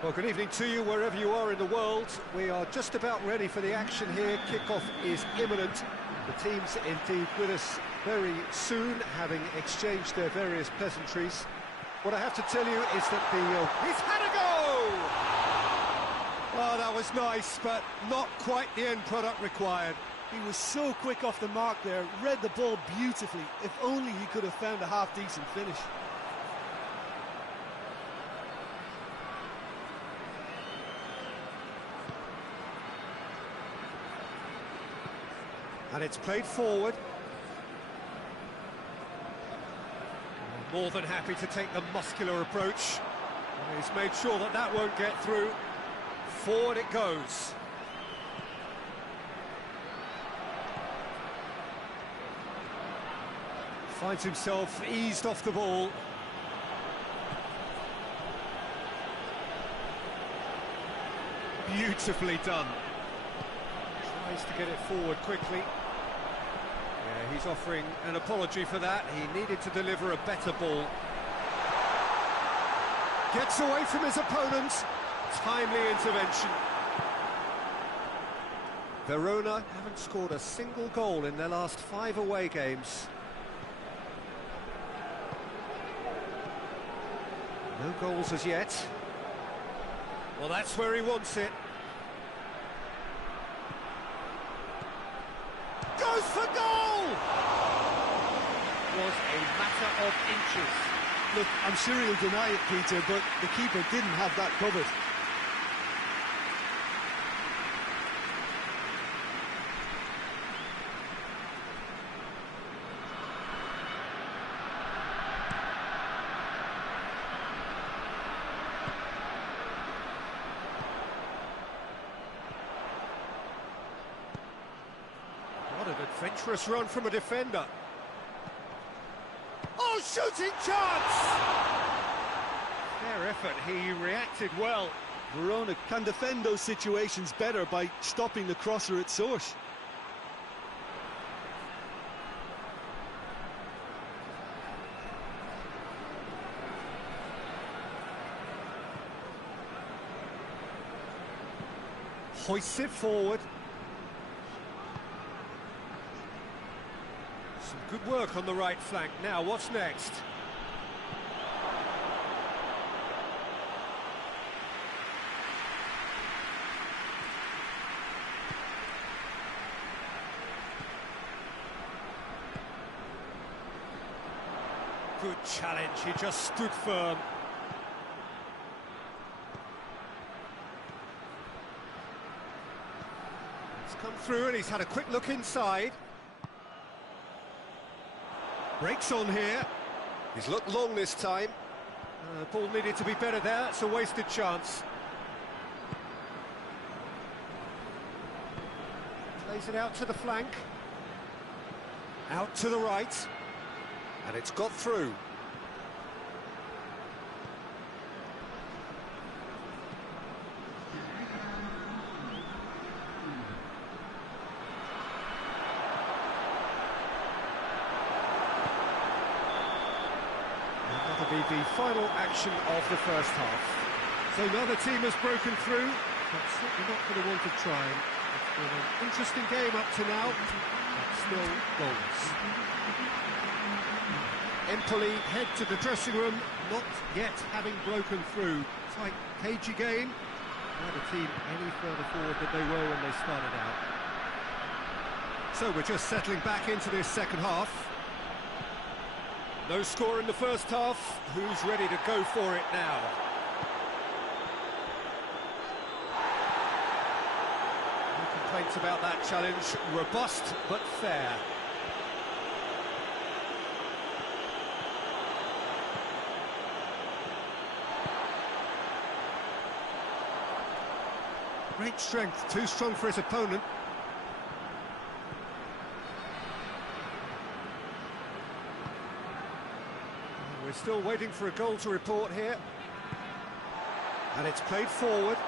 Well, good evening to you, wherever you are in the world. We are just about ready for the action here. Kickoff is imminent. The teams indeed with us very soon, having exchanged their various pleasantries. What I have to tell you is that he's had a go! Oh, that was nice, but not quite the end product required. He was so quick off the mark there, read the ball beautifully. If only he could have found a half-decent finish. And it's played forward. More than happy to take the muscular approach. And he's made sure that that won't get through. Forward it goes. Finds himself eased off the ball. Beautifully done. Tries to get it forward quickly. Yeah, he's offering an apology for that. He needed to deliver a better ball. Gets away from his opponent. Timely intervention. Verona haven't scored a single goal in their last 5 away games. No goals as yet. Well, that's where he wants it. Goes for goal! Was a matter of inches. Look, I'm sure he'll deny it, Peter, but the keeper didn't have that covered. What an adventurous run from a defender. Oh, shooting chance! Fair effort, he reacted well. Verona can defend those situations better by stopping the crosser at source. Hoists it forward. Some good work on the right flank. Now, what's next? Good challenge, he just stood firm. He's come through and he's had a quick look inside. Breaks on here. He's looked long this time. Ball needed to be better there. It's a wasted chance. Plays it out to the flank. Out to the right. And it's got through. That'll be the final action of the first half. So neither team has broken through, but certainly not for the want of trying. It's been an interesting game up to now, but still goals. Empoli head to the dressing room, not yet having broken through. Tight, cagey game. Neither team any further forward than they were when they started out. So we're just settling back into this second half. No score in the first half. Who's ready to go for it now? No complaints about that challenge. Robust but fair. Great strength, too strong for his opponent. We're still waiting for a goal to report here. And it's played forward.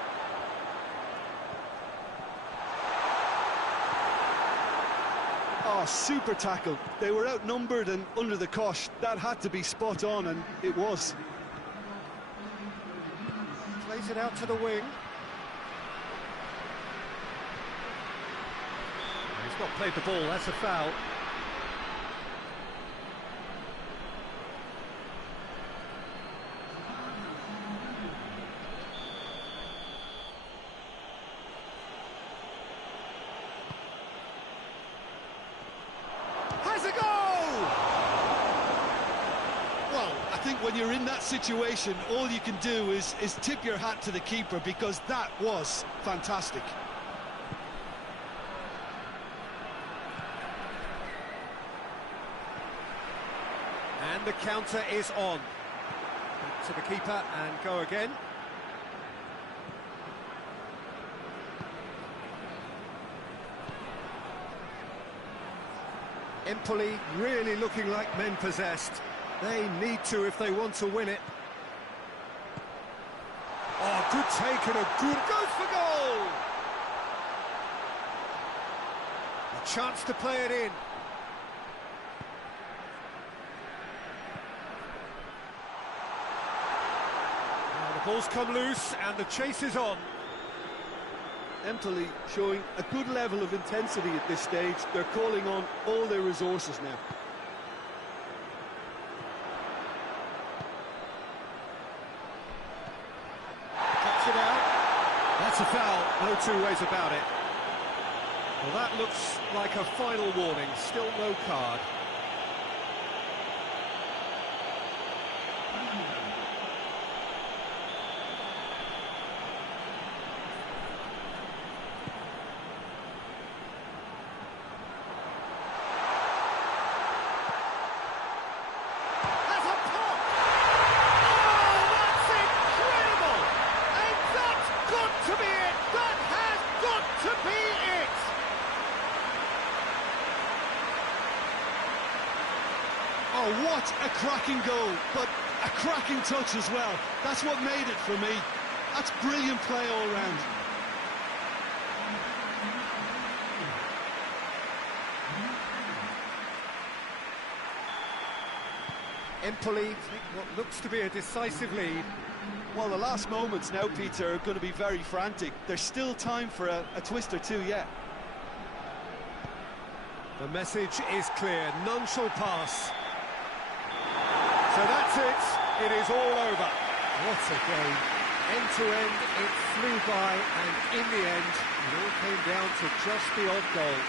Oh, super tackle. They were outnumbered and under the cosh. That had to be spot on, and it was. Plays Plays it out to the wing. He's not played the ball, that's a foul. Has a goal! Well, I think when you're in that situation, all you can do is tip your hat to the keeper, because that was fantastic. And the counter is on. Back to the keeper and go again. Empoli really looking like men possessed. They need to if they want to win it. Oh, good take and a good goes for goal! A chance to play it in. Now the ball's come loose and the chase is on. Empoli showing a good level of intensity at this stage. They're calling on all their resources now. Cuts it out. That's a foul, no two ways about it. Well, that looks like a final warning, still no card. Oh, what a cracking goal, but a cracking touch as well. That's what made it for me. That's brilliant play all round. Empoli take what looks to be a decisive lead. Well, the last moments now, Peter, are going to be very frantic. There's still time for a twist or two yet. The message is clear, none shall pass. So that's it, it is all over. What a game. End to end, it flew by, and in the end, it all came down to just the odd goal.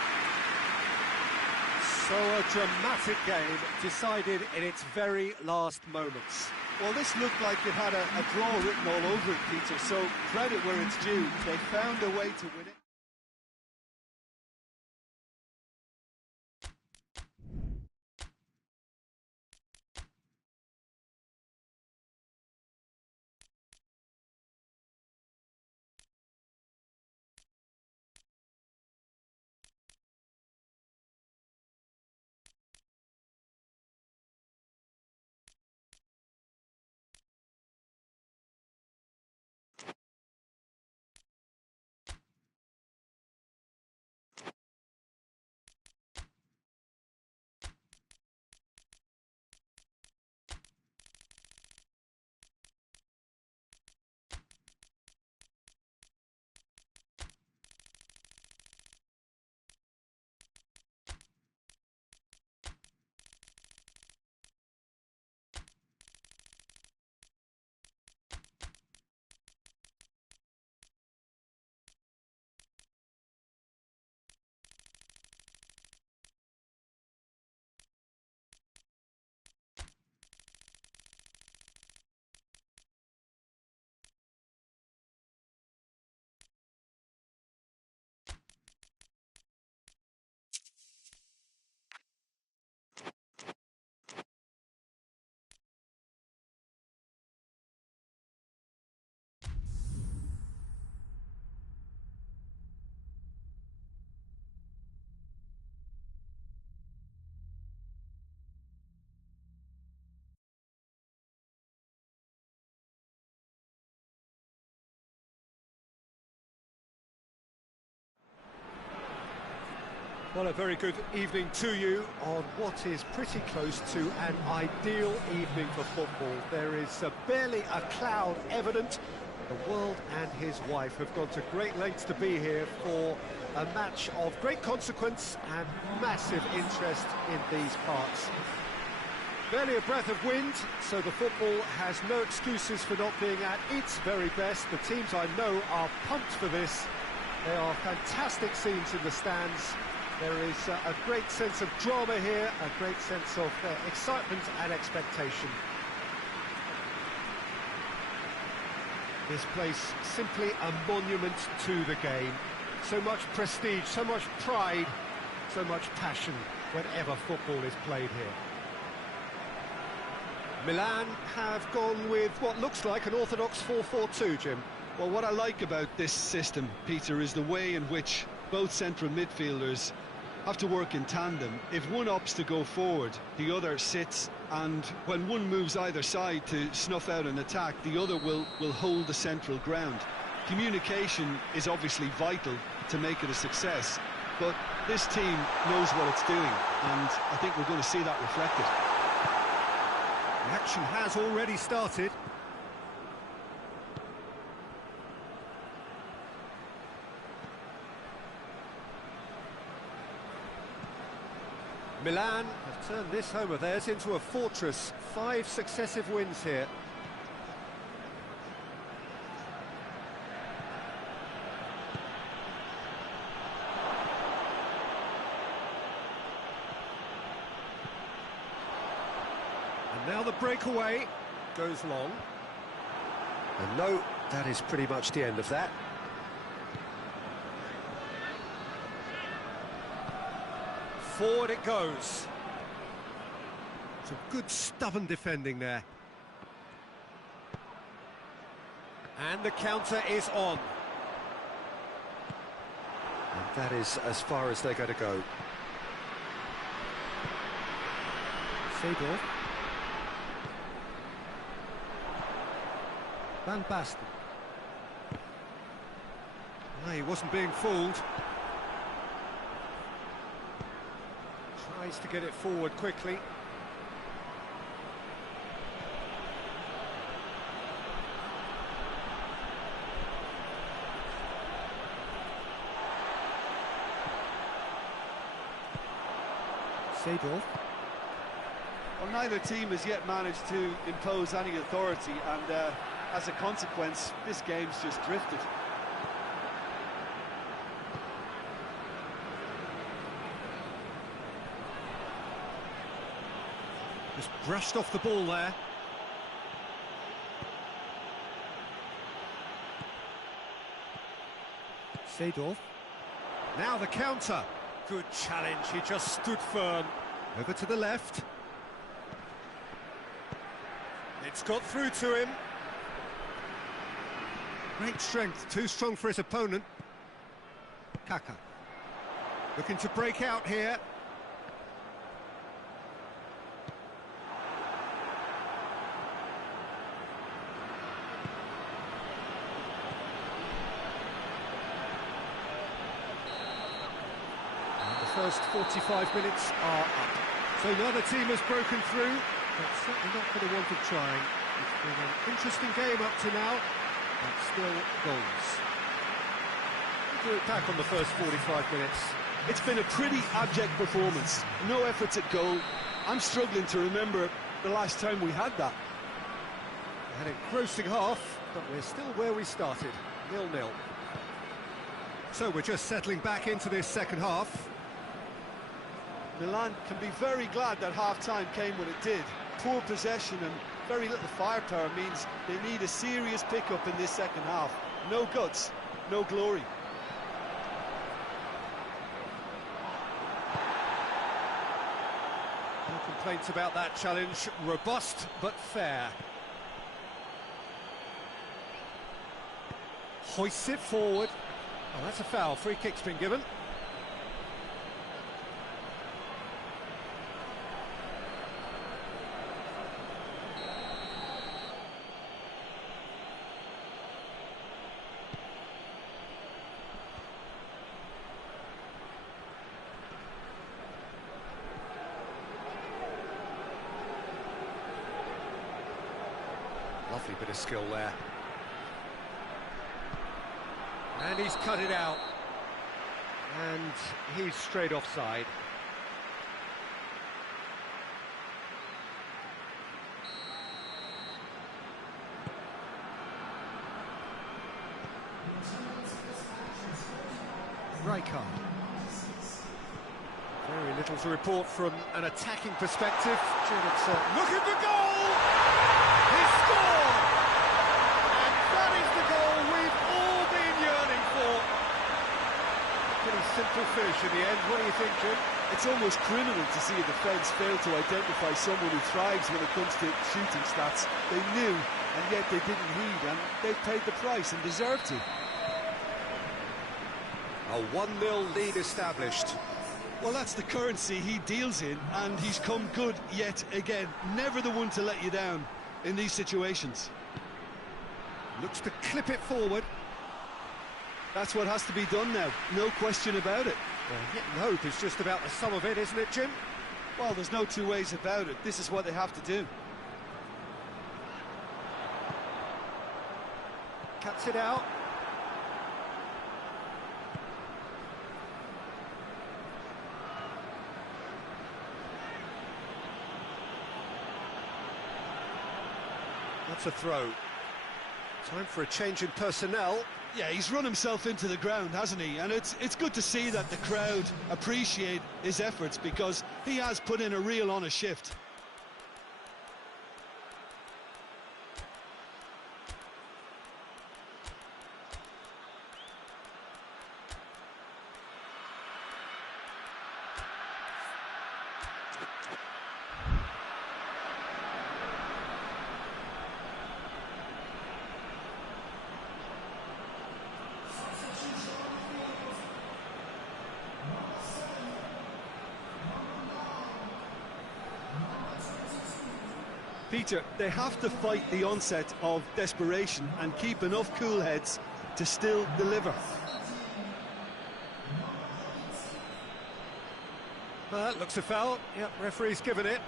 So a dramatic game, decided in its very last moments. Well, this looked like it had a draw written all over it, Peter, so credit where it's due. They found a way to win it. Well, a very good evening to you on what is pretty close to an ideal evening for football. There is barely a cloud evident. The world and his wife have gone to great lengths to be here for a match of great consequence and massive interest in these parts. Barely a breath of wind, so the football has no excuses for not being at its very best. The teams I know are pumped for this. There are fantastic scenes in the stands. There is a great sense of drama here, a great sense of excitement and expectation. This place simply a monument to the game. So much prestige, so much pride, so much passion whenever football is played here. Milan have gone with what looks like an orthodox 4-4-2, Jim. Well, what I like about this system, Peter, is the way in which both central midfielders have to work in tandem. If one opts to go forward, the other sits, and when one moves either side to snuff out an attack, the other will hold the central ground. Communication is obviously vital to make it a success, but this team knows what it's doing, and I think we're going to see that reflected. The action has already started. Milan have turned this home of theirs into a fortress. 5 successive wins here. And now the breakaway goes long. And no, that is pretty much the end of that. Forward it goes. Some good stubborn defending there. And the counter is on. And that is as far as they're going to go. Seedorf. Van Basten. No, he wasn't being fooled. Tries to get it forward quickly. Seedorf. Well, neither team has yet managed to impose any authority, and as a consequence, this game's just drifted. Just brushed off the ball there. Seedorf. Now the counter. Good challenge, he just stood firm. Over to the left. It's got through to him. Great strength, too strong for his opponent. Kaka. Looking to break out here. First 45 minutes are up. So neither team has broken through, but certainly not for the want of trying. It's been an interesting game up to now, but still goals. We'll do it back on the first 45 minutes. It's been a pretty abject performance. No efforts at goal. I'm struggling to remember the last time we had that. We had an engrossing half, but we're still where we started, 0-0. So we're just settling back into this second half. Milan can be very glad that half-time came when it did. Poor possession and very little firepower means they need a serious pick-up in this second half. No guts, no glory. No complaints about that challenge. Robust but fair. Hoists it forward. Oh, that's a foul. Free kick's been given. Lovely bit of skill there. And he's cut it out. And he's straight offside. Rijkaard. Very little to report from an attacking perspective. Look at the goal! He scored! And that is the goal we've all been yearning for. Pretty simple finish in the end. What do you think, Jim? It's almost criminal to see a defence fail to identify someone who thrives when it comes to shooting stats. They knew, and yet they didn't heed, and they've paid the price and deserved to. A 1-0 lead established. Well, that's the currency he deals in, and he's come good yet again. Never the one to let you down in these situations. Looks to clip it forward. That's what has to be done now, no question about it. Well, hitting hope is just about the sum of it, isn't it, Jim? Well, there's no two ways about it. This is what they have to do. Cuts it out. That's a throw. Time for a change in personnel. Yeah, he's run himself into the ground, hasn't he? And it's good to see that the crowd appreciate his efforts, because he has put in a real honest shift. Peter, they have to fight the onset of desperation and keep enough cool heads to still deliver. Looks a foul. Yep, referee's given it.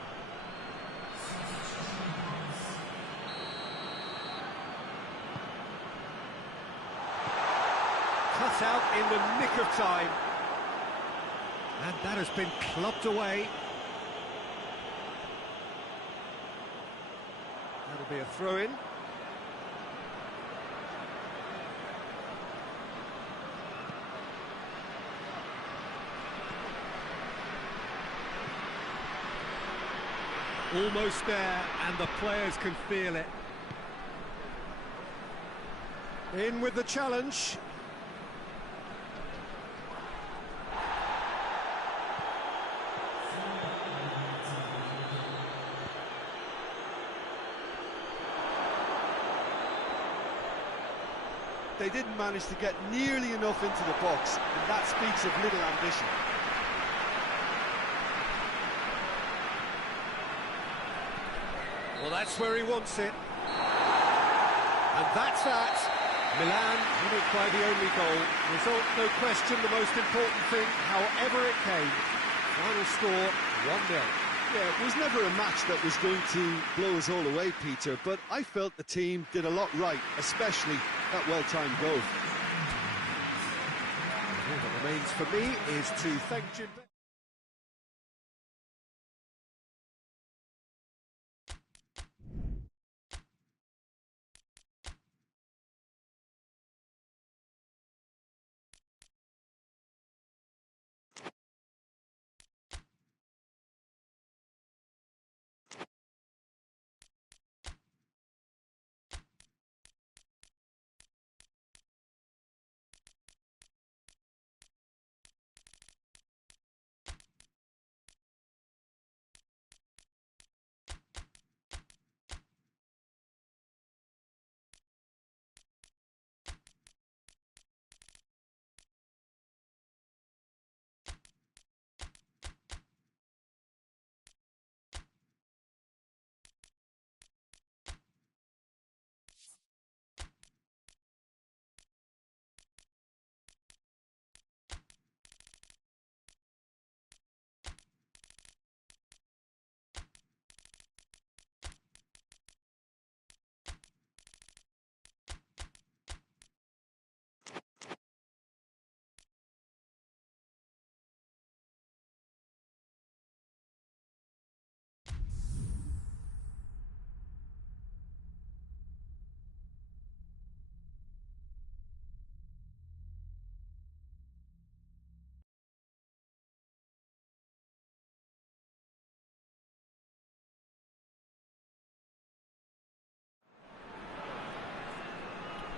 Cut out in the nick of time. And that has been clubbed away. That'll be a throw-in. Almost there, and the players can feel it. In with the challenge. They didn't manage to get nearly enough into the box, and that speaks of little ambition. Well, that's where he wants it. And that's that. Milan won it by the only goal. Result, no question, the most important thing, however it came. Final score, 1-0. Yeah, it was never a match that was going to blow us all away, Peter, but I felt the team did a lot right, especially that well-timed goal. All that remains for me is to thank Jim.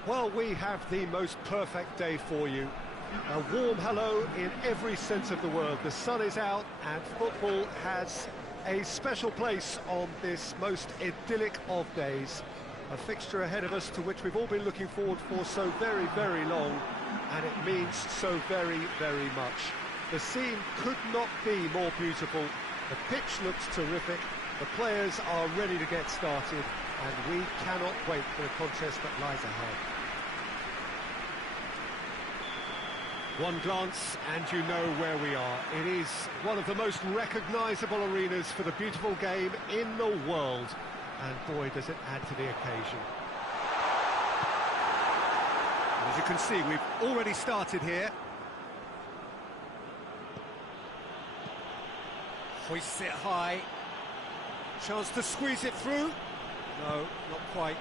Well, we have the most perfect day for you. A warm hello in every sense of the word. The sun is out and football has a special place on this most idyllic of days. A fixture ahead of us to which we've all been looking forward for so very, very long, and it means so very, very much. The scene could not be more beautiful. The pitch looks terrific. The players are ready to get started, and we cannot wait for the contest that lies ahead. One glance and you know where we are. It is one of the most recognisable arenas for the beautiful game in the world. And boy, does it add to the occasion. As you can see, we've already started here. Hoists it high. Chance to squeeze it through. No, not quite.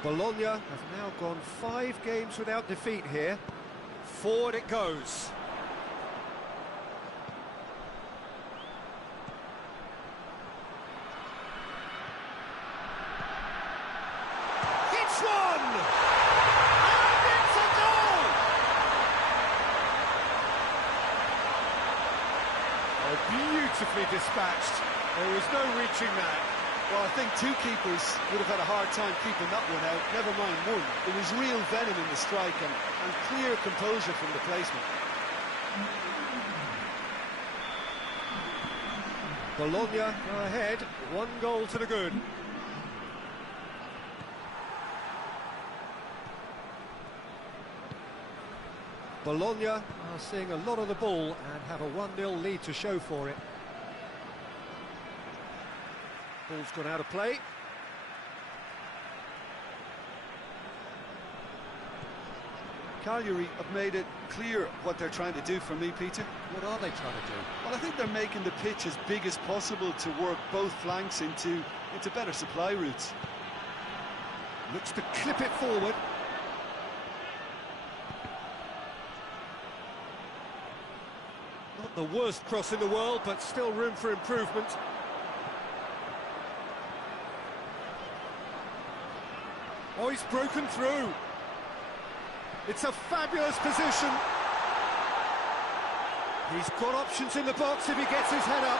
Bologna have now gone 5 games without defeat here. Forward it goes. It's one! And it's a goal! Oh, beautifully dispatched. There was no reaching that. Well, I think 2 keepers would have had a hard time keeping that one out, never mind 1. It was real venom in the strike and clear composure from the placement. Bologna go ahead, 1 goal to the good. Bologna are seeing a lot of the ball and have a 1-0 lead to show for it. Ball's gone out of play. Cagliari have made it clear what they're trying to do for me, Peter. What are they trying to do? Well, I think they're making the pitch as big as possible to work both flanks into better supply routes. Looks to clip it forward. Not the worst cross in the world, but still room for improvement. Oh, he's broken through. It's a fabulous position. He's got options in the box if he gets his head up.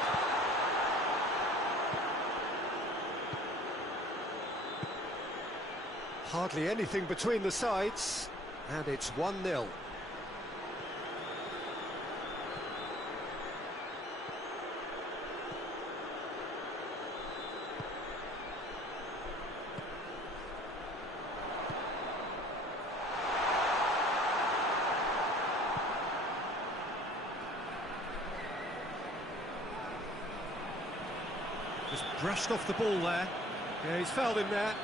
Hardly anything between the sides, and it's 1-0. Just brushed off the ball there. Yeah, he's fouled him there.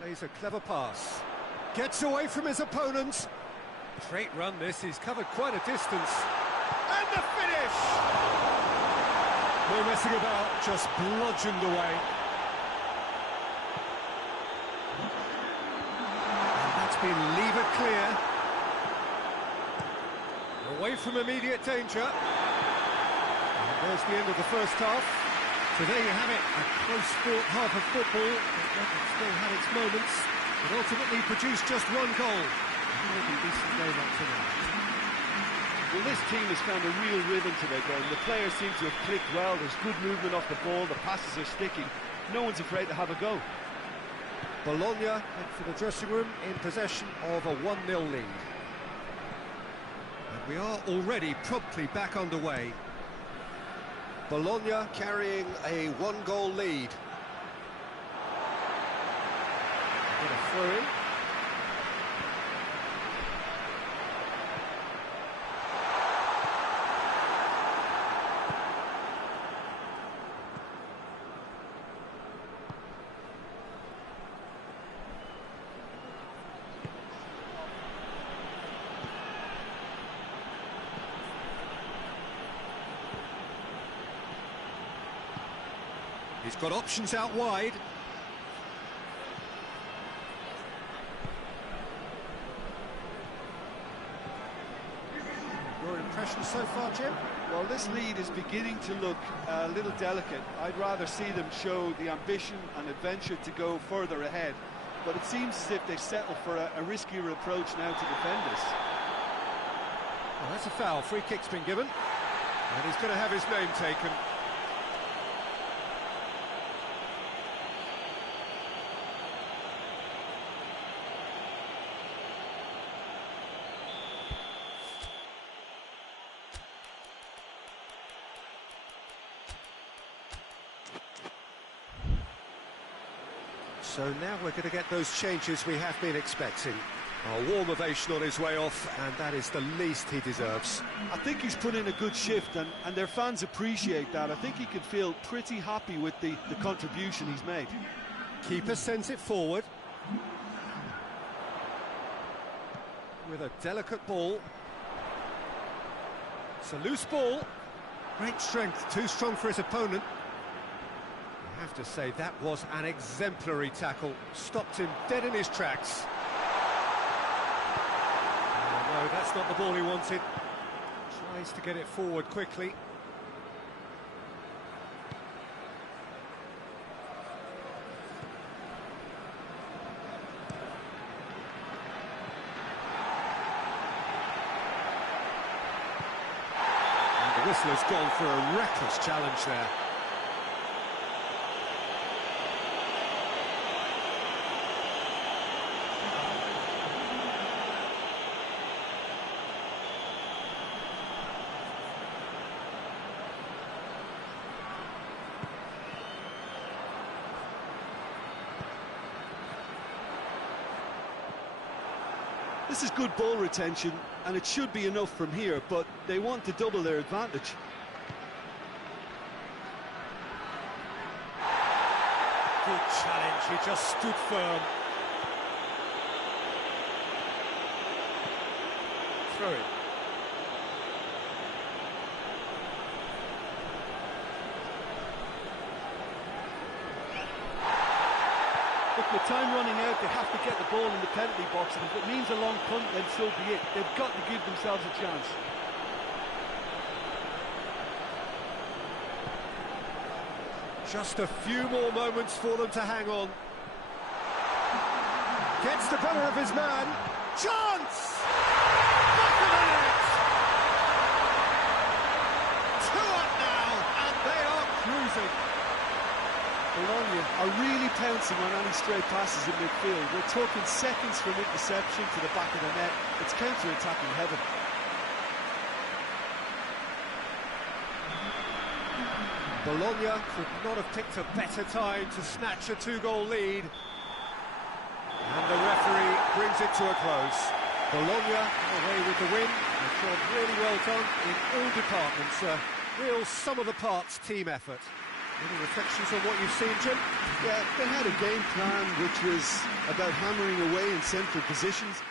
Plays a clever pass. Gets away from his opponent. Great run this, he's covered quite a distance. And the finish! No messing about, just bludgeoned away. And that's been levered clear. Away from immediate danger. And there's the end of the first half. So there you have it, a close-fought half of football. It still had its moments, but ultimately produced just 1 goal. Maybe a decent game up to now. Well, this team has found a real rhythm to their game. The players seem to have clicked well. There's good movement off the ball. The passes are sticking. No one's afraid to have a go. Bologna head for the dressing room in possession of a 1-0 lead. And we are already promptly back underway. Bologna carrying a 1-goal lead. Get a throw in. He's got options out wide. Your impression so far, Jim? Well, this lead is beginning to look a little delicate. I'd rather see them show the ambition and adventure to go further ahead. But it seems as if they settle for a riskier approach now to defend this. Well, that's a foul. Free kick's been given. And he's going to have his name taken. So now we're going to get those changes we have been expecting. A warm ovation on his way off, and that is the least he deserves. I think he's put in a good shift, and their fans appreciate that. I think he can feel pretty happy with the contribution he's made. Keeper sends it forward. With a delicate ball. It's a loose ball. Great strength, too strong for his opponent. I have to say, that was an exemplary tackle. Stopped him dead in his tracks. Oh, no, that's not the ball he wanted. Tries to get it forward quickly. And the whistler's gone for a reckless challenge there. This is good ball retention, and it should be enough from here, but they want to double their advantage. Good challenge, he just stood firm. Throw it. Look, with time running out, they have to get the ball in the penalty box, and if it means a long punt, then so be it. They've got to give themselves a chance. Just a few more moments for them to hang on. Gets the better of his man. Chance! Back of the net! 2 up now, and they are cruising. Bologna are really pouncing on any stray passes in midfield. We're talking seconds from interception to the back of the net. It's counter-attacking heaven. Bologna could not have picked a better time to snatch a 2-goal lead. And the referee brings it to a close. Bologna away with the win. A job really well done in all departments. A real sum-of-the-parts team effort. Any reflections on what you've seen, Jim? Yeah, they had a game plan which was about hammering away in central positions.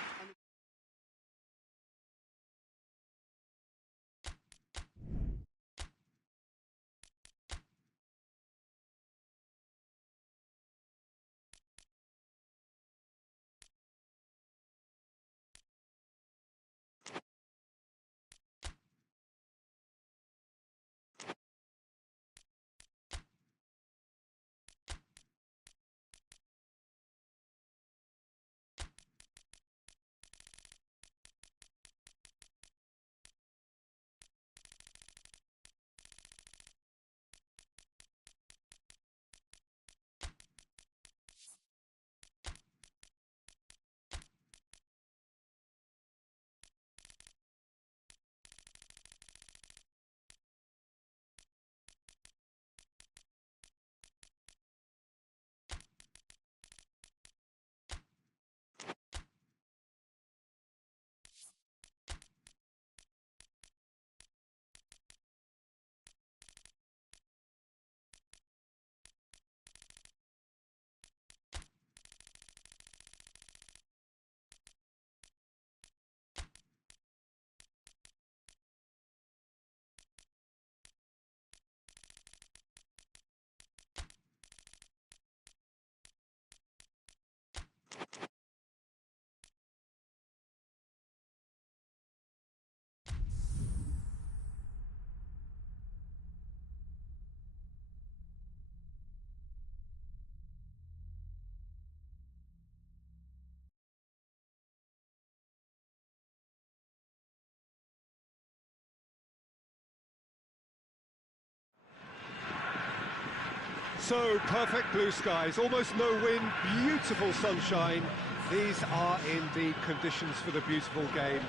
So perfect blue skies, almost no wind, beautiful sunshine. These are indeed conditions for the beautiful game.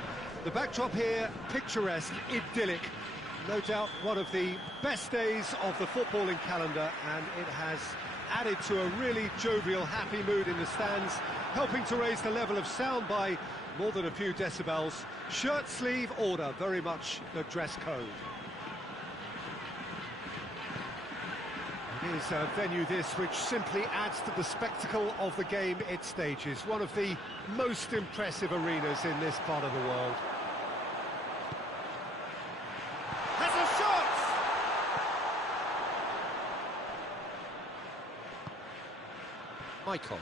The backdrop here, picturesque, idyllic. No doubt one of the best days of the footballing calendar, and it has added to a really jovial, happy mood in the stands, helping to raise the level of sound by more than a few decibels. Shirt sleeve order, very much the dress code. It is a venue this which simply adds to the spectacle of the game it stages. One of the most impressive arenas in this part of the world. Has a shot! Michael.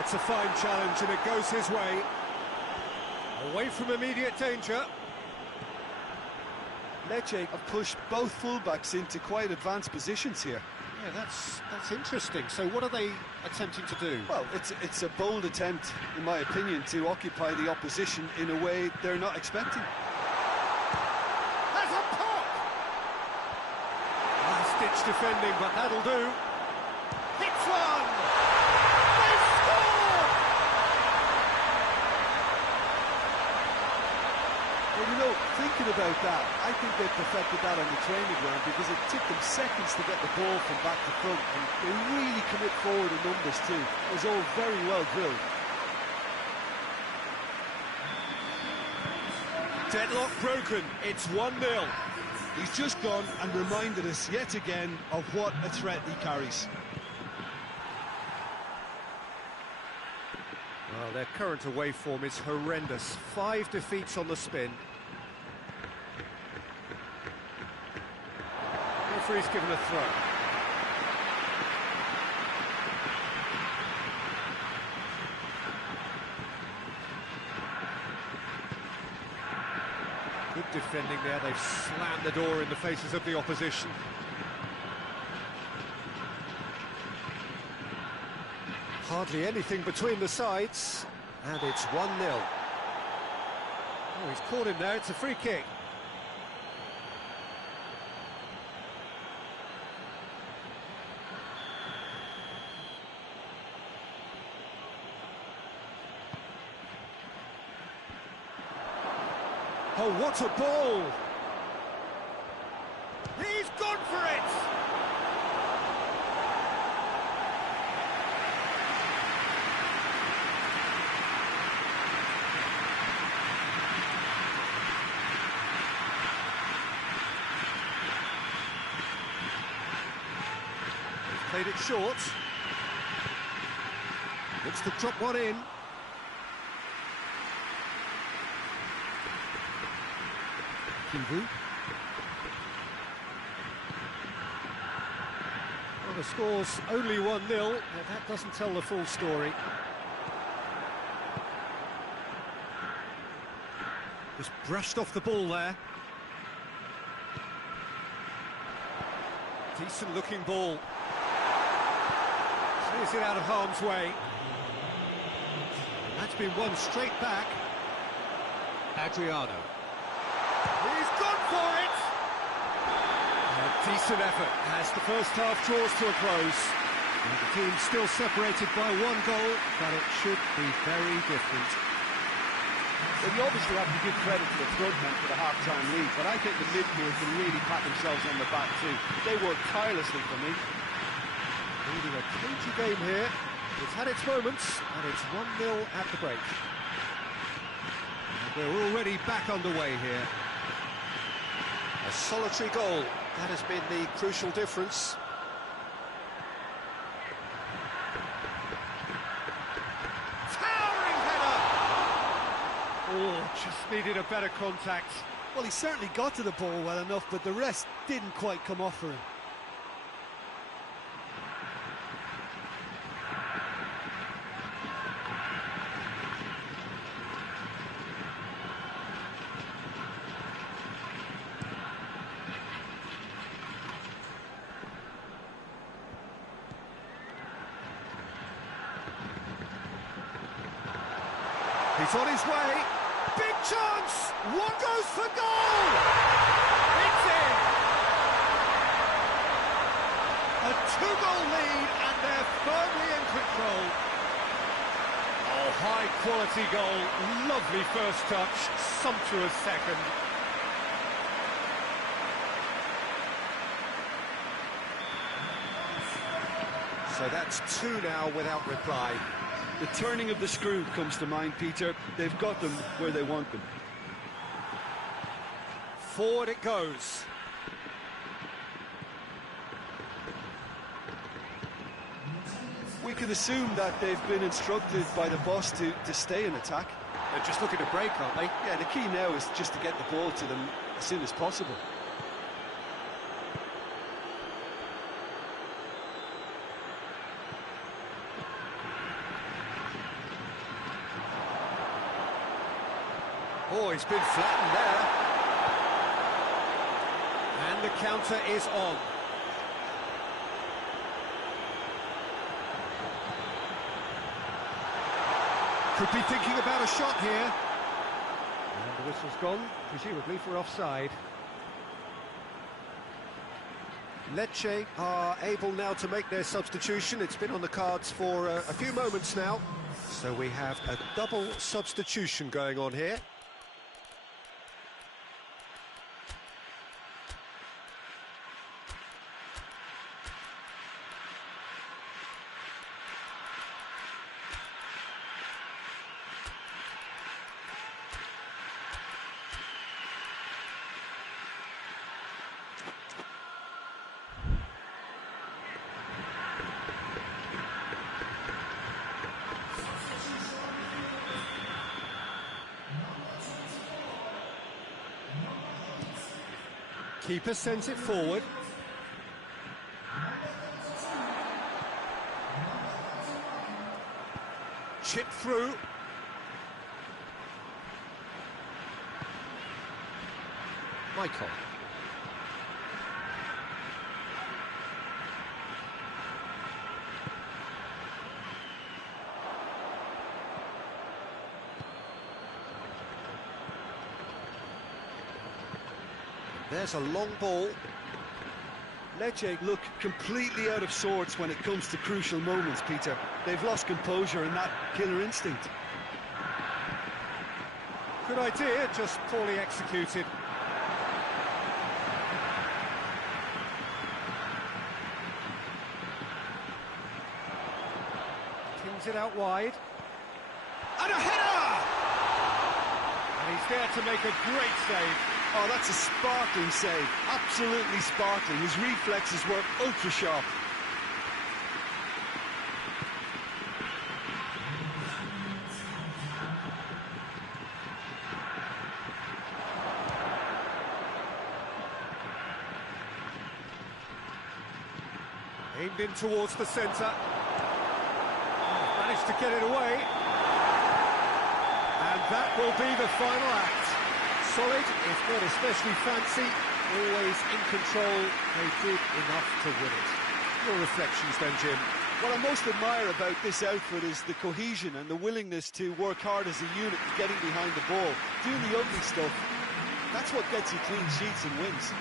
It's a fine challenge and it goes his way. Away from immediate danger. Lecce have pushed both fullbacks into quite advanced positions here. Yeah, that's interesting. So what are they attempting to do? Well, it's a bold attempt, in my opinion, to occupy the opposition in a way they're not expecting. Has a pop! Last-ditch defending, but that'll do. Hits one! They score! Well, you know, thinking about that, I think they perfected that on the training ground because it took them seconds to get the ball from back to front, and they really commit forward in numbers too. It was all very well drilled. Deadlock broken, it's 1-0. He's just gone and reminded us yet again of what a threat he carries. Well, their current away form is horrendous. 5 defeats on the spin. Referee's given a throw. Good defending there. They've slammed the door in the faces of the opposition. Hardly anything between the sides, and it's 1-0. Oh, he's caught him there. It's a free kick. Oh, what a ball! He's gone for it! He's played it short. Looks to drop one in. Well, the score's only 1-0, but that doesn't tell the full story. Just brushed off the ball there. Decent looking ball. Clears it out of harm's way. That's been won straight back. Adriano. He's gone for it! A decent effort as the first half draws to a close. And the team's still separated by 1 goal, but it should be very different. Well, you obviously have to give credit to the front men for the half-time lead, but I think the midfield can really pat themselves on the back too. They worked tirelessly for me. Really a cagey game here. It's had its moments, and it's 1-0 at the break. And we're already back underway here. A solitary goal, that has been the crucial difference. Towering header! Oh, just needed a better contact. Well, he certainly got to the ball well enough, but the rest didn't quite come off for him. He's on his way. Big chance! One goes for goal! It's in! A two-goal lead, and they're firmly in control. Oh, high-quality goal. Lovely first touch, sumptuous second. So that's two now without reply. The turning of the screw comes to mind, Peter. They've got them where they want them. Forward it goes. We can assume that they've been instructed by the boss to stay in attack. They're just looking to break, aren't they? Yeah, the key now is just to get the ball to them as soon as possible. Oh, he's been flattened there. And the counter is on. Could be thinking about a shot here. And the whistle's gone, presumably for offside. Lecce are able now to make their substitution. It's been on the cards for a few moments now. So we have a double substitution going on here. Keeper sends it forward. Chip through. Michael. There's a long ball. Lecce look completely out of sorts when it comes to crucial moments, Peter. They've lost composure and that killer instinct. Good idea, just poorly executed. Kings it out wide. And a header! And he's there to make a great save. Oh, that's a sparkling save. Absolutely sparkling. His reflexes were ultra-sharp. Aimed in towards the centre. Managed to get it away. And that will be the final act. Solid, if not especially fancy, always in control. They did enough to win it. Your reflections then, Jim? What I most admire about this outfit is the cohesion and the willingness to work hard as a unit, getting behind the ball, doing the ugly stuff. That's what gets you clean sheets and wins.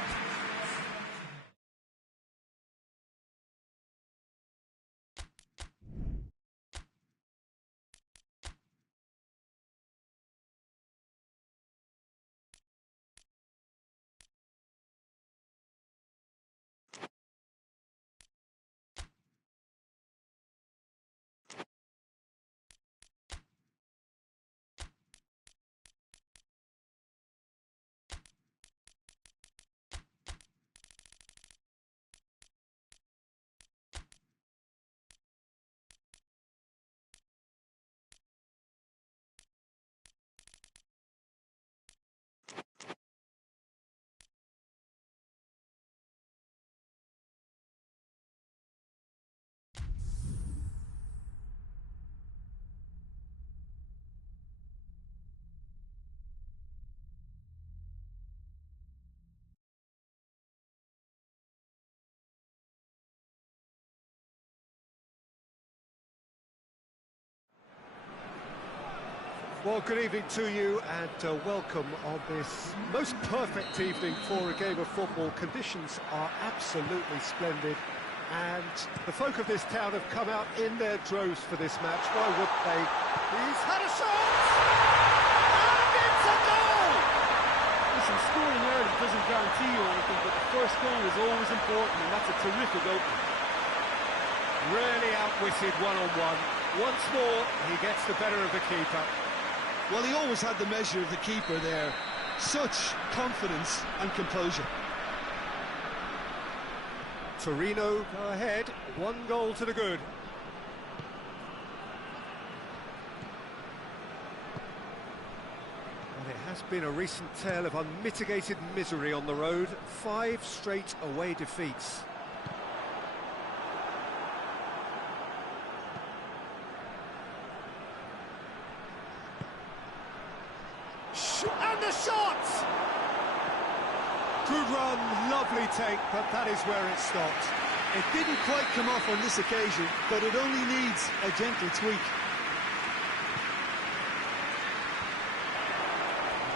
Well, good evening to you and welcome on this most perfect evening for a game of football. Conditions are absolutely splendid and the folk of this town have come out in their droves for this match. Why would they? He's had a shot! And it's a goal! Listen, scoring early doesn't guarantee you anything, but the first goal is always important, and that's a terrific opening. Really outwitted one-on-one. Once more, he gets the better of the keeper. Well, he always had the measure of the keeper there. Such confidence and composure. Torino go ahead, 1 goal to the good. Well, it has been a recent tale of unmitigated misery on the road. 5 straight away defeats. And the shot! Good run, lovely take, but that is where it stopped. It didn't quite come off on this occasion, but it only needs a gentle tweak.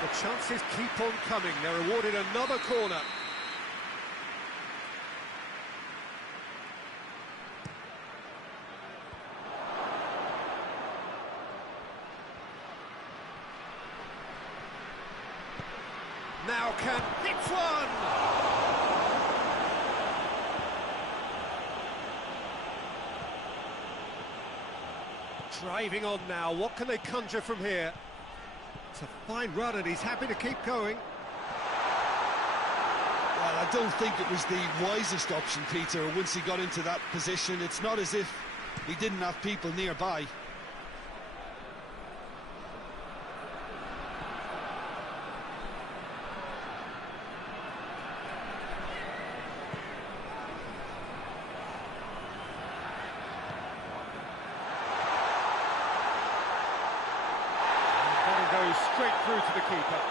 The chances keep on coming. They're awarded another corner. Now can hit one! Driving on now, what can they conjure from here? It's a fine run and he's happy to keep going. Well, I don't think it was the wisest option, Peter, once he got into that position. It's not as if he didn't have people nearby. Goes straight through to the keeper.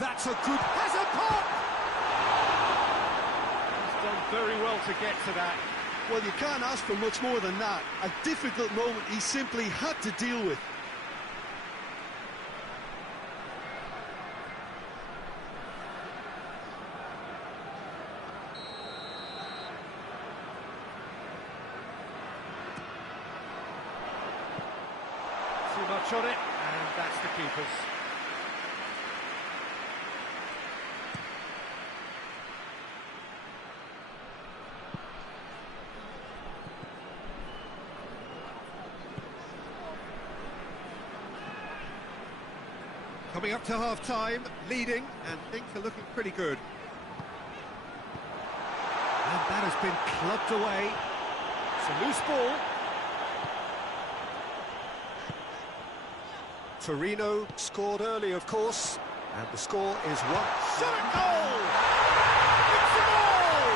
That's a good... has a pop! He's done very well to get to that. Well, you can't ask for much more than that. A difficult moment he simply had to deal with. Too much on it, and that's the keeper's. Coming up to half-time, leading, and things are looking pretty good. And that has been clubbed away. It's a loose ball. Torino scored early, of course, and the score is 1. Shot at goal! It's a goal!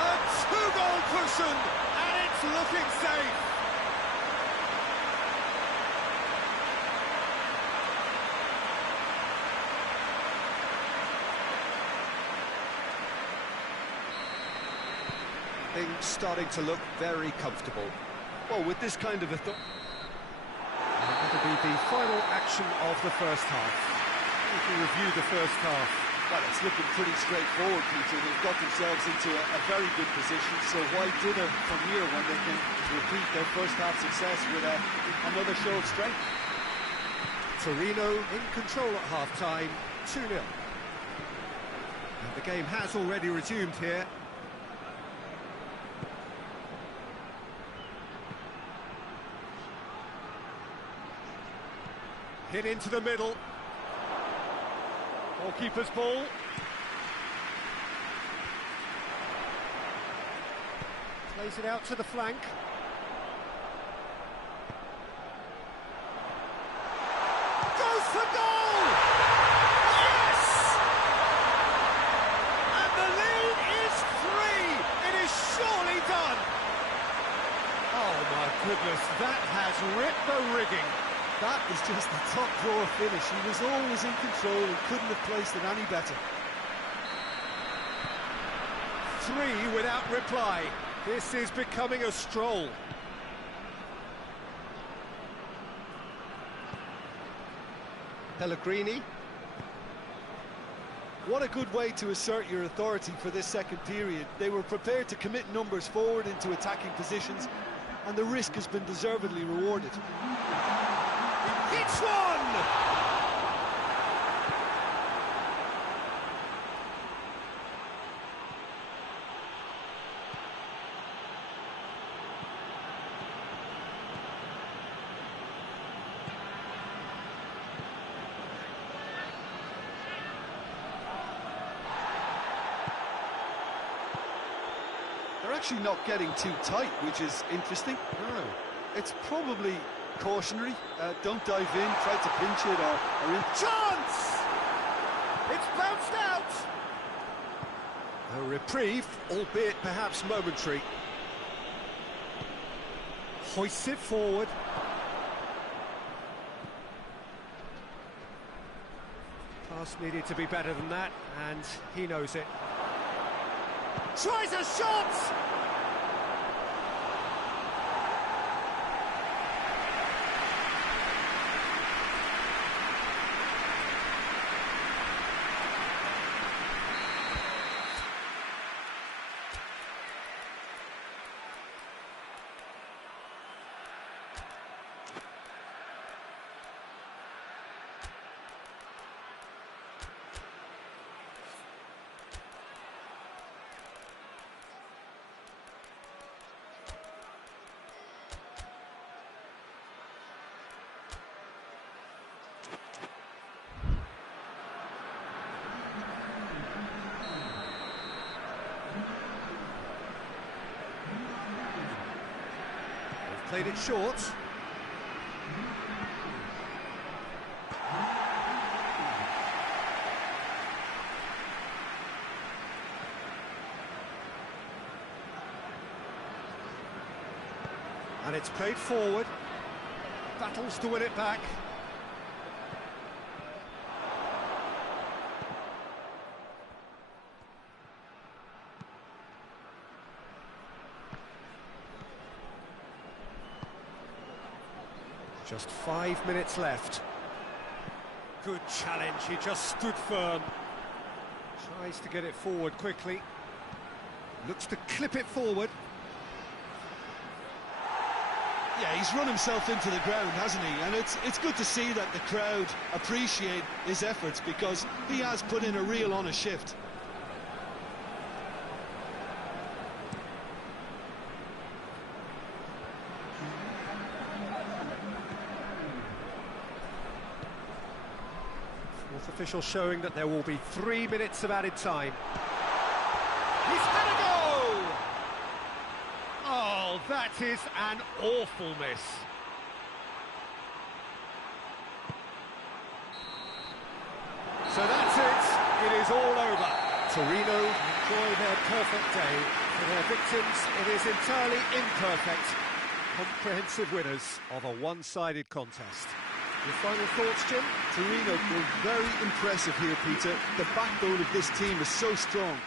A 2-goal cushion, and it's looking safe. Things starting to look very comfortable. Well, with this kind of a... That'll be the final action of the first half. We can review the first half. Well, it's looking pretty straightforward, Peter. They've got themselves into a very good position, so why dither from here when they can repeat their first half success with another show of strength? Torino in control at half-time, 2-0. And the game has already resumed here. Hit into the middle. Goalkeeper's ball. Plays it out to the flank. Goes for goal! Yes! And the lead is 3. It is surely done. Oh my goodness, that has ripped the rigging. That is just a top-drawer finish. He was always in control and couldn't have placed it any better. 3 without reply. This is becoming a stroll. Pellegrini. What a good way to assert your authority for this second period. They were prepared to commit numbers forward into attacking positions, and the risk has been deservedly rewarded. It's one! They're actually not getting too tight, which is interesting. No. It's probably cautionary. Don't dive in, try to pinch it, or in. Chance! It's bounced out! A reprieve, albeit perhaps momentary. Hoists it forward. Pass needed to be better than that, and he knows it. Tries a shot! Played it short. And it's played forward. Battles to win it back. Just 5 minutes left. Good challenge, he just stood firm. Tries to get it forward quickly. Looks to clip it forward. Yeah, he's run himself into the ground, hasn't he? And it's good to see that the crowd appreciate his efforts, because he has put in a real honest shift. Fourth official showing that there will be 3 minutes of added time. He's had a go! Oh, that is an awful miss. So that's it. It is all over. Torino enjoy their perfect day. For their victims, it is entirely imperfect. Comprehensive winners of a one-sided contest. Your final thoughts, Jim? Torino were very impressive here, Peter. The backbone of this team is so strong.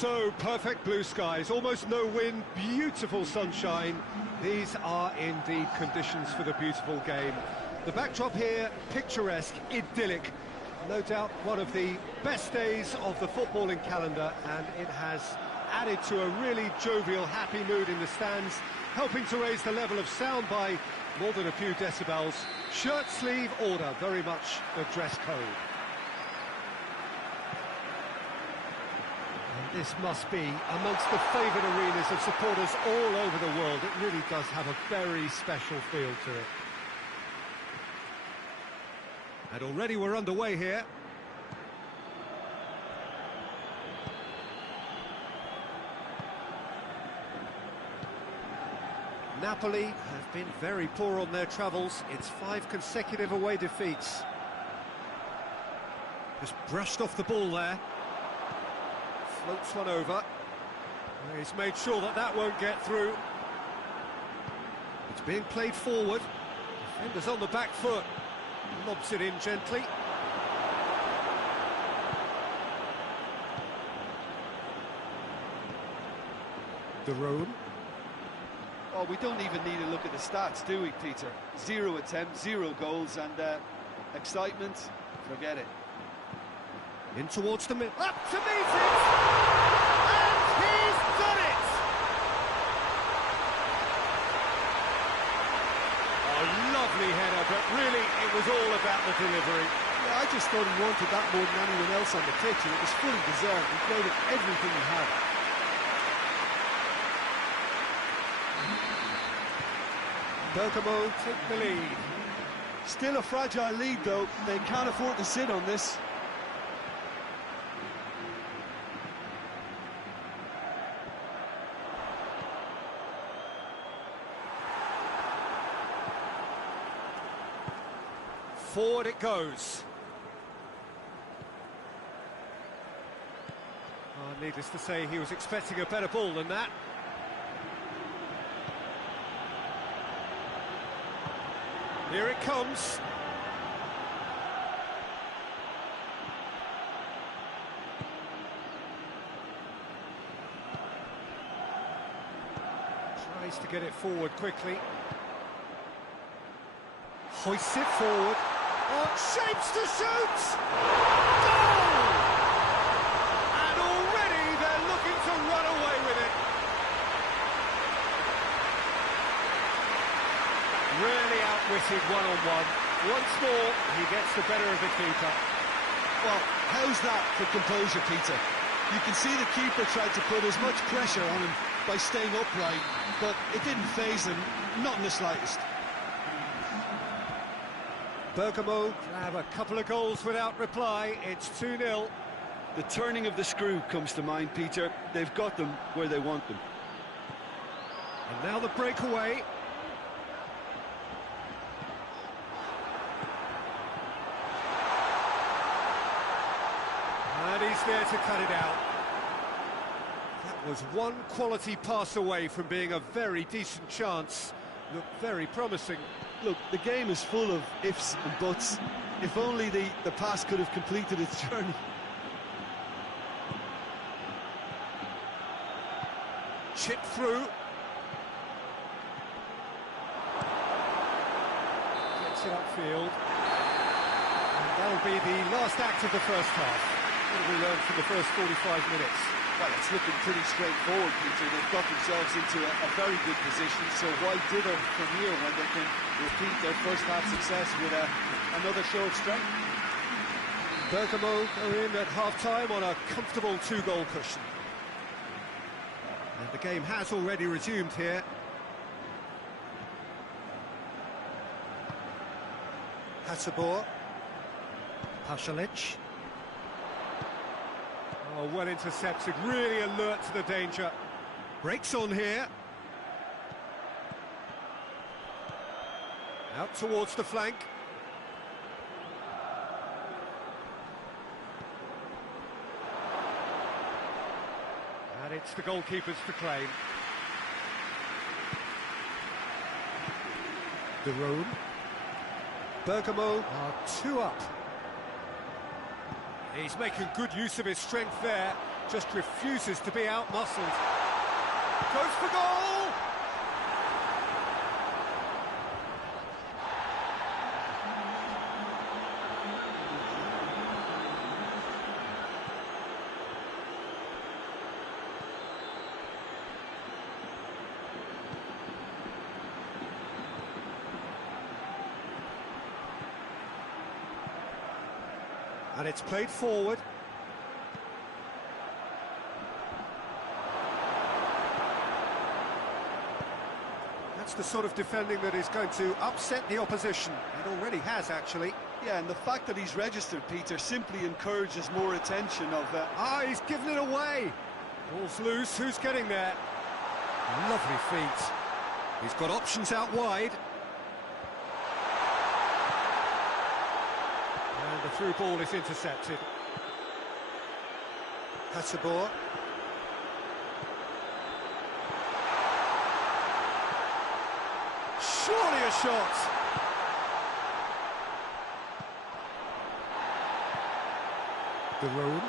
So perfect blue skies, almost no wind, beautiful sunshine. These are indeed conditions for the beautiful game. The backdrop here, picturesque, idyllic. No doubt one of the best days of the footballing calendar, and it has added to a really jovial, happy mood in the stands, helping to raise the level of sound by more than a few decibels. Shirt sleeve order, very much the dress code. And this must be amongst the favoured arenas of supporters all over the world. It really does have a very special feel to it. And already we're underway here. Napoli have been very poor on their travels. It's 5 consecutive away defeats. Just brushed off the ball there. Floats one over. He's made sure that that won't get through. It's being played forward. Defender's on the back foot. Lobs it in gently. Verona. Oh, we don't even need to look at the stats, do we, Peter? 0 attempts, 0 goals, and excitement, forget it. In towards the middle. Up to meet it! And he's done it! A lovely header, but really it was all about the delivery. Yeah, I just thought he wanted that more than anyone else on the pitch, and it was fully deserved. He played with everything he had. Bergamo take the lead. Still a fragile lead, though. They can't afford to sit on this. Forward it goes. Oh, needless to say, he was expecting a better ball than that. Here it comes. Tries to get it forward quickly. Hoists it forward. Oh, shapes to shoot! Goal! And already they're looking to run away with it. Really outwitted one-on-one. Once more, he gets the better of the keeper. Well, how's that for composure, Peter? You can see the keeper tried to put as much pressure on him by staying upright, but it didn't faze him, not in the slightest. Bergamo have a couple of goals without reply. It's 2-0. The turning of the screw comes to mind, Peter. They've got them where they want them. And now the breakaway. And he's there to cut it out. That was one quality pass away from being a very decent chance. Looked very promising. Look, the game is full of ifs and buts. If only the pass could have completed its journey. Chip through. Gets it upfield. And that'll be the last act of the first half. What have we learned from the first 45 minutes? Well, it's looking pretty straightforward, Peter. They've got themselves into a very good position, so why dither from here when they can repeat their first half success with another show of strength? Bergamo go in at half-time on a comfortable 2-goal cushion. And the game has already resumed here. Hasabor. Pasalic. Oh, well intercepted, really alert to the danger. Breaks on here. Out towards the flank. And it's the goalkeepers to claim. Verona. Bergamo are 2 up. He's making good use of his strength there. just refuses to be out-muscled. Goes for goal! And it's played forward. That's the sort of defending that is going to upset the opposition. It already has, actually. Yeah, and the fact that he's registered, Peter, simply encourages more attention of... He's given it away. Ball's loose, who's getting there? Lovely feet. He's got options out wide. And the through ball is intercepted. Hasabor. Surely a shot. The road.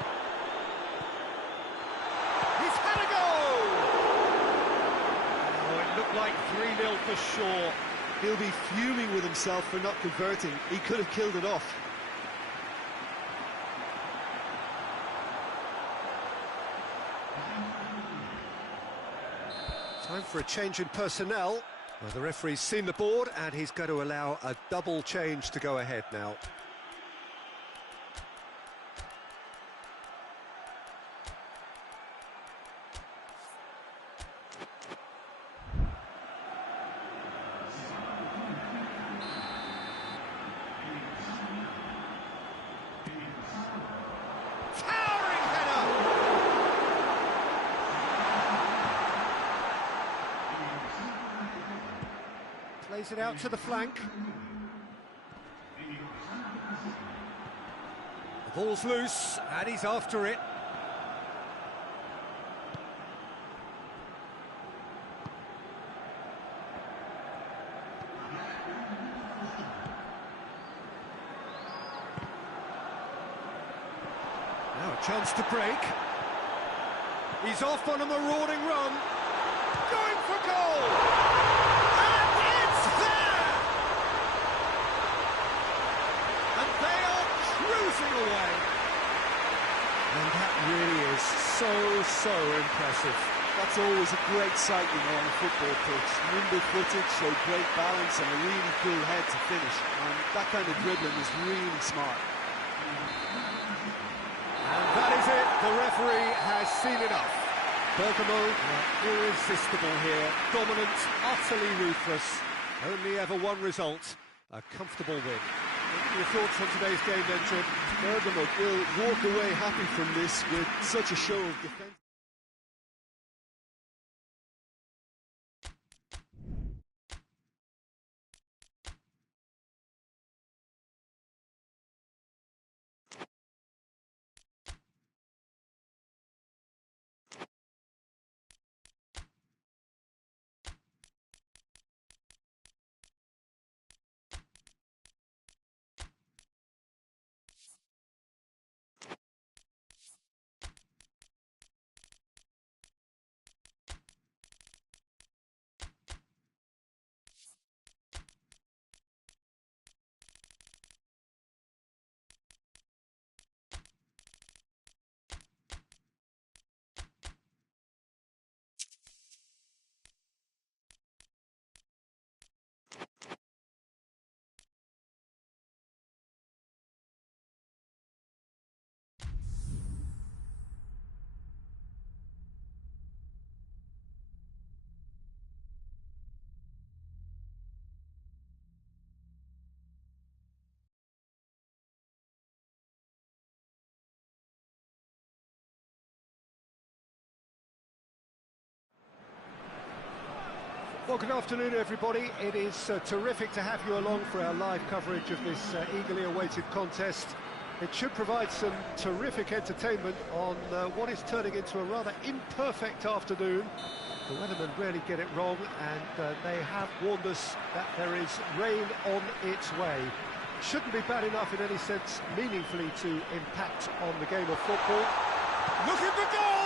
He's had a goal! Oh, it looked like 3-0 for sure. He'll be fuming with himself for not converting. He could have killed it off. Time for a change in personnel. Well, the referee's seen the board and he's going to allow a double change to go ahead now. Plays it out to the flank. The ball's loose, and he's after it. Now a chance to break. He's off on a marauding run. Going for goal! Away. And that really is so impressive. That's always a great sight, you know, on a football pitch. Nimble-footed, showed great balance and a really cool head to finish. And that kind of dribbling is really smart. And that is it. The referee has seen enough. Bergamo are irresistible here. Dominant, utterly ruthless. Only ever one result. A comfortable win. Your thoughts on today's game then, Jim? Bergamo will walk away happy from this with such a show of defence. Well, good afternoon, everybody. It is terrific to have you along for our live coverage of this eagerly awaited contest. It should provide some terrific entertainment on what is turning into a rather imperfect afternoon. The weathermen really get it wrong, and they have warned us that there is rain on its way. It shouldn't be bad enough in any sense meaningfully to impact on the game of football. Looking for goal!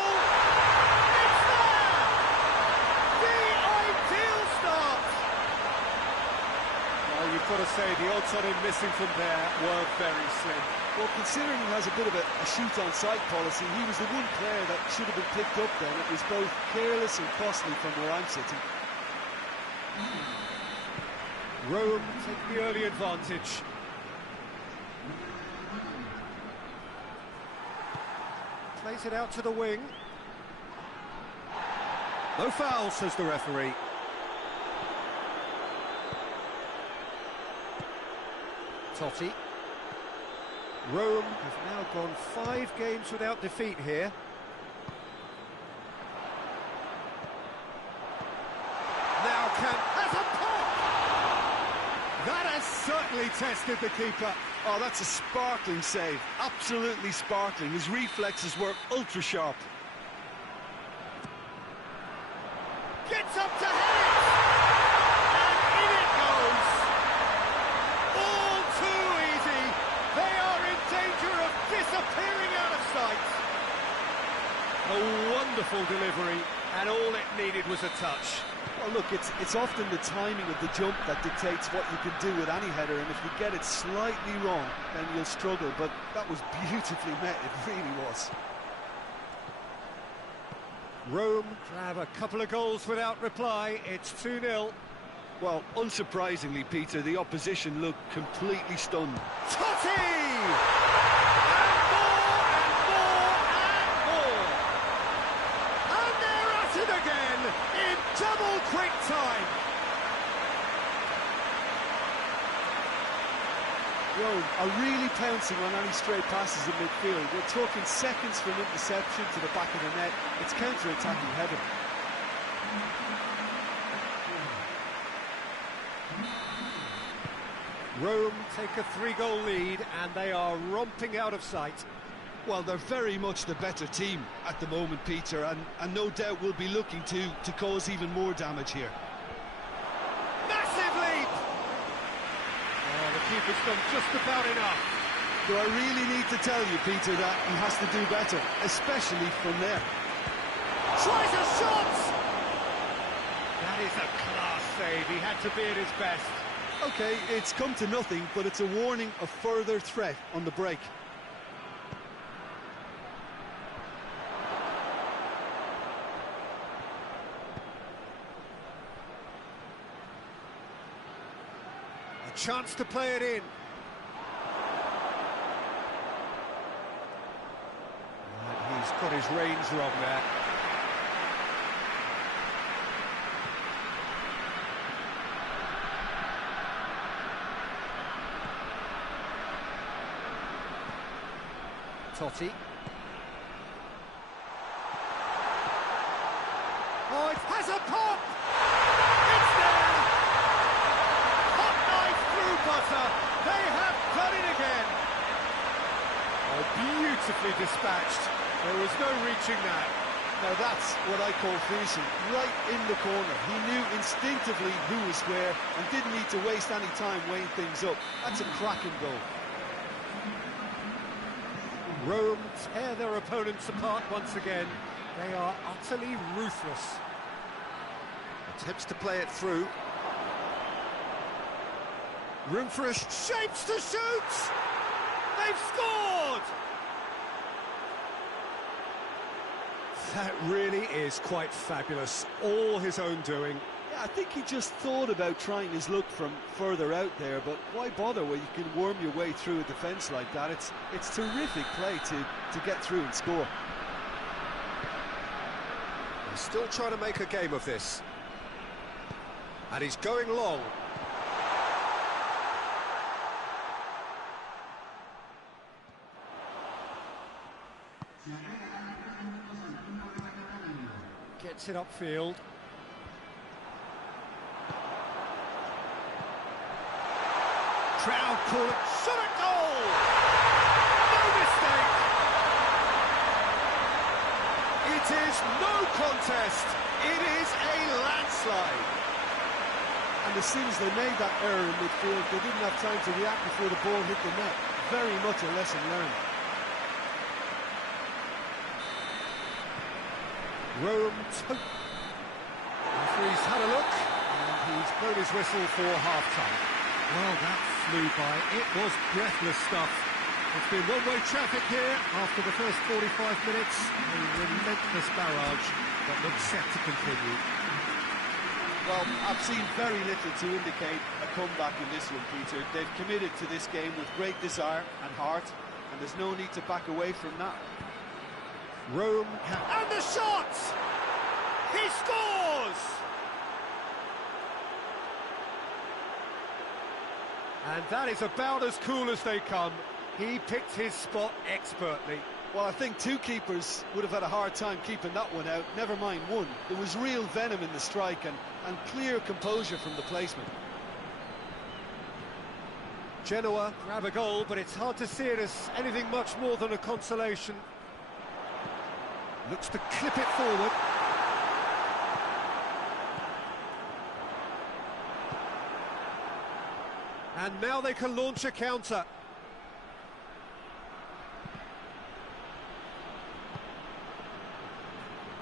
to say the odds on him missing from there were very slim. Well, considering he has a bit of a shoot-on-sight policy, he was the one player that should have been picked up then. It was both careless and costly from where I'm sitting. Rome take the early advantage. Plays it out to the wing. No foul, says the referee. Totti. Rome have now gone 5 games without defeat here. Now has a pop! That has certainly tested the keeper. Oh, that's a sparkling save. Absolutely sparkling. His reflexes were ultra sharp. Gets up to head it! And in it goes! All too easy! They are in danger of disappearing out of sight! A wonderful delivery, and all it needed was a touch. Well, look, it's often the timing of the jump that dictates what you can do with any header, and if you get it slightly wrong, then you'll struggle, but that was beautifully met, it really was. Rome grab a couple of goals without reply. It's 2-0. Well, unsurprisingly, Peter, the opposition looked completely stunned. Totti! And more, and more, and more! And they're at it again in double quick time. Rome are really pouncing on any stray passes in midfield. We're talking seconds from interception to the back of the net. It's counter-attacking heaven. Rome take a 3-goal lead, and they are romping out of sight. Well, they're very much the better team at the moment, Peter, and no doubt will be looking to cause even more damage here. Massive leap! Oh, the keeper's done just about enough. Do I really need to tell you, Peter, that he has to do better, especially from there? Tries a shot! That is a class save. He had to be at his best. OK, it's come to nothing, but it's a warning of further threat on the break. A chance to play it in. And he's got his reins wrong there. Totti. Oh, it has a pop! It's there! Hot knife through butter. They have done it again. Oh, beautifully dispatched. There was no reaching that. Now that's what I call finishing, right in the corner. He knew instinctively who was where and didn't need to waste any time weighing things up. That's a cracking goal. Rome tear their opponents apart once again. They are utterly ruthless. Attempts to play it through. Room for a shapes to shoot! They've scored! That really is quite fabulous. All his own doing. Yeah, I think he just thought about trying his luck from further out there, but why bother when you can worm your way through a defence like that? It's terrific play to get through and score. He's still trying to make a game of this. And he's going long. Gets it upfield. Crowd call it, shot at goal! No mistake! It is no contest, it is a landslide. And as soon as they made that error in midfield, they didn't have time to react before the ball hit the net. Very much a lesson learned. Rome, referee's had a look, and he's blown his whistle for half-time. Well, that flew by. It was breathless stuff. It's been one-way traffic here after the first 45 minutes. A relentless barrage that looks set to continue. Well, I've seen very little to indicate a comeback in this one, Peter. They've committed to this game with great desire and heart, and there's no need to back away from that. Rome and the shot! He scores! And that is about as cool as they come. He picked his spot expertly. Well, I think two keepers would have had a hard time keeping that one out, never mind one. There was real venom in the strike and clear composure from the placement. Genoa grab a goal, but it's hard to see it as anything much more than a consolation. Looks to clip it forward. And now they can launch a counter.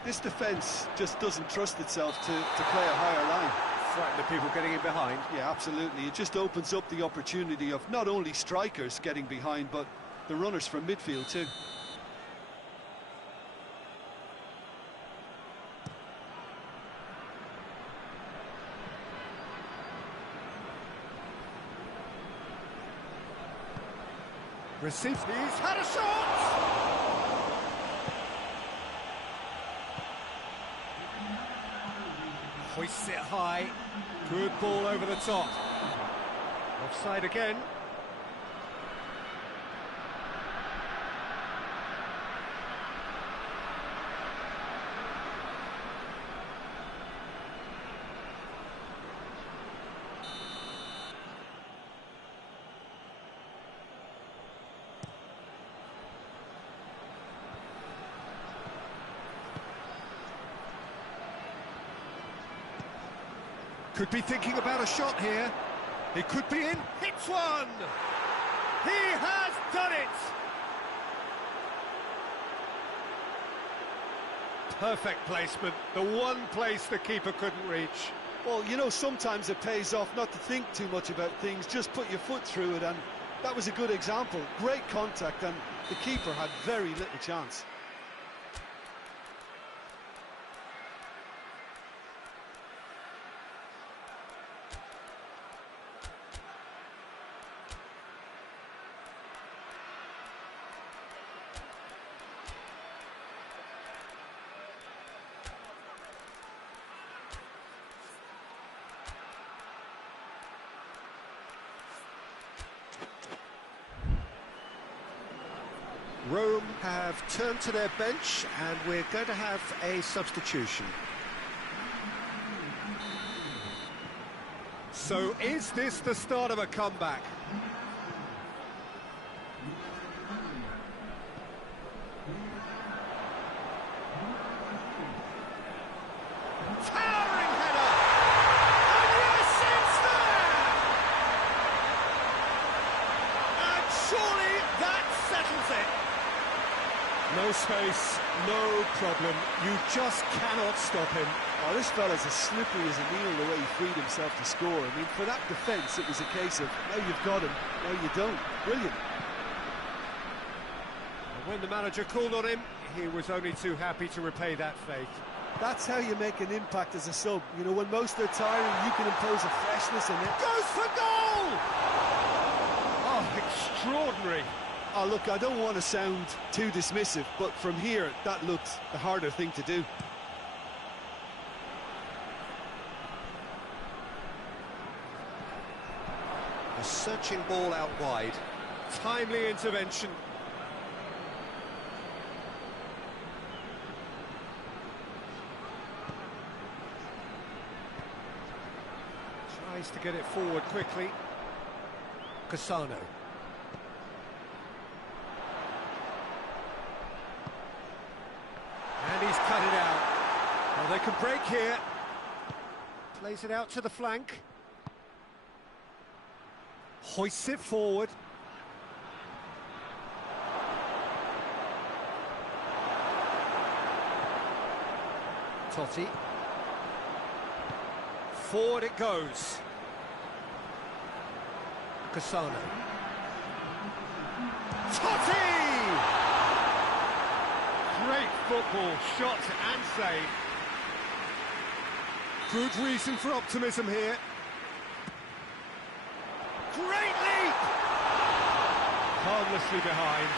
This defence just doesn't trust itself to play a higher line. Frighten the people getting in behind. Yeah, absolutely. It just opens up the opportunity of not only strikers getting behind, but the runners from midfield too. Receives. He's had a shot! Hoists it high. Good ball over the top. Offside again. Could be thinking about a shot here. It could be in. Hits one! He has done it! Perfect placement. The one place the keeper couldn't reach. Well, you know, sometimes it pays off not to think too much about things, just put your foot through it, and that was a good example. Great contact, and the keeper had very little chance. Rome have turned to their bench, and we're going to have a substitution. So is this the start of a comeback? Towering header! And yes, it's there! And surely that settles it. No space, no problem. You just cannot stop him. Oh, this fella's as slippery as a needle the way he freed himself to score. I mean, for that defence, it was a case of, now you've got him, now you don't. Brilliant. And when the manager called on him, he was only too happy to repay that faith. That's how you make an impact as a sub. You know, when most are tiring, you can impose a freshness and it Goes for goal! Oh, extraordinary. Oh, look, I don't want to sound too dismissive, but from here, that looked the harder thing to do. A searching ball out wide. Timely intervention. Tries to get it forward quickly. Cassano. And he's cut it out. Well, they can break here. Plays it out to the flank. Hoists it forward. Totti. Forward it goes. Cassano. Totti! Great football, shot and save. Good reason for optimism here. Great leap! Harmlessly behind.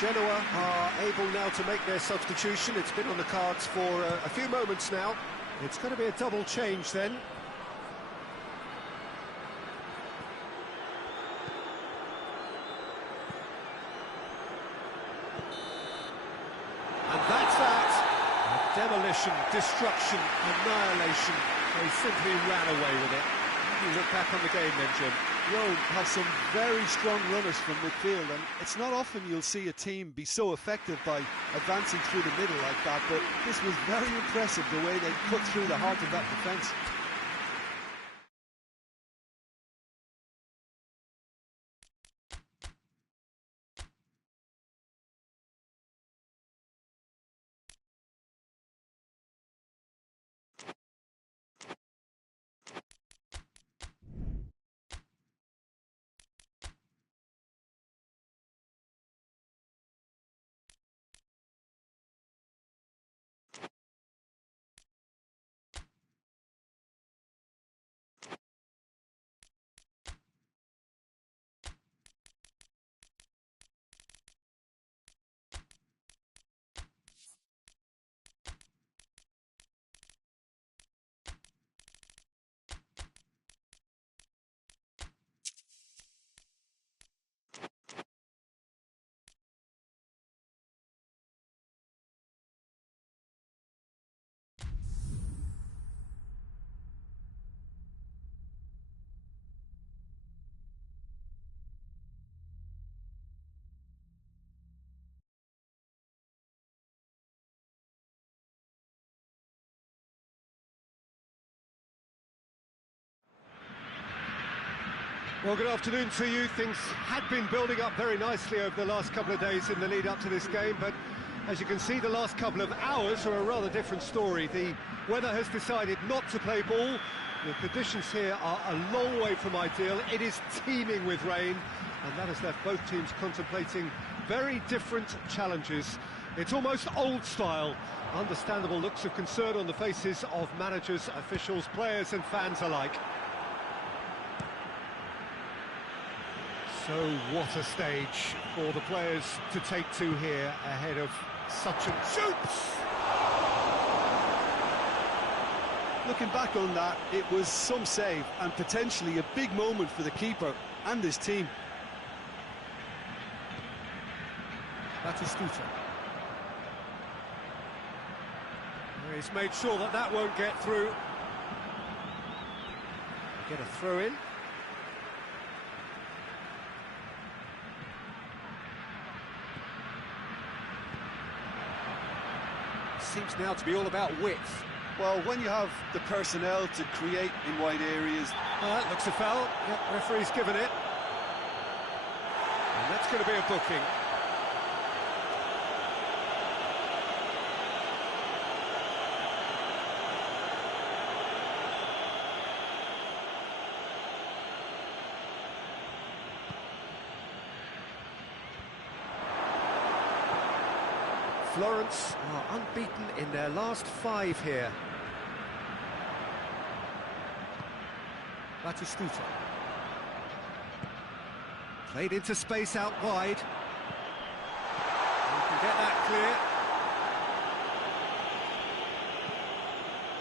Genoa are able now to make their substitution. It's been on the cards for a few moments now. It's going to be a double change then. And that's that. Demolition, destruction, annihilation. They simply ran away with it. You look back on the game then, Jim. Rome have some very strong runners from midfield, and it's not often you'll see a team be so effective by advancing through the middle like that, but this was very impressive, the way they cut through the heart of that defence. Well, good afternoon to you. Things had been building up very nicely over the last couple of days in the lead up to this game, but as you can see, the last couple of hours are a rather different story. The weather has decided not to play ball. The conditions here are a long way from ideal. It is teeming with rain, and that has left both teams contemplating very different challenges. It's almost old style. Understandable looks of concern on the faces of managers, officials, players and fans alike. So what a stage for the players to take to here ahead of such a shoots! Looking back on that, it was some save and potentially a big moment for the keeper and his team. Batistuta. He's made sure that that won't get through. Get a throw in. Seems now to be all about width. Well, when you have the personnel to create in wide areas... That looks a foul. Yep, referee's given it. And that's going to be a booking. Florence are unbeaten in their last 5 here. Batistuta. Played into space out wide. You can get that clear.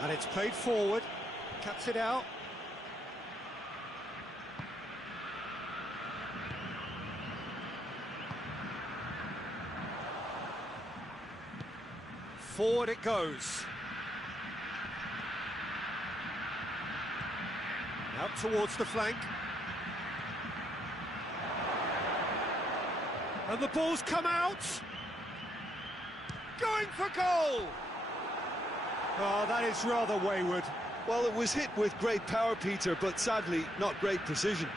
And it's played forward. Cuts it out. Forward it goes. Out towards the flank. And the ball's come out. Going for goal. Oh, that is rather wayward. Well, it was hit with great power, Peter, but sadly not great precision.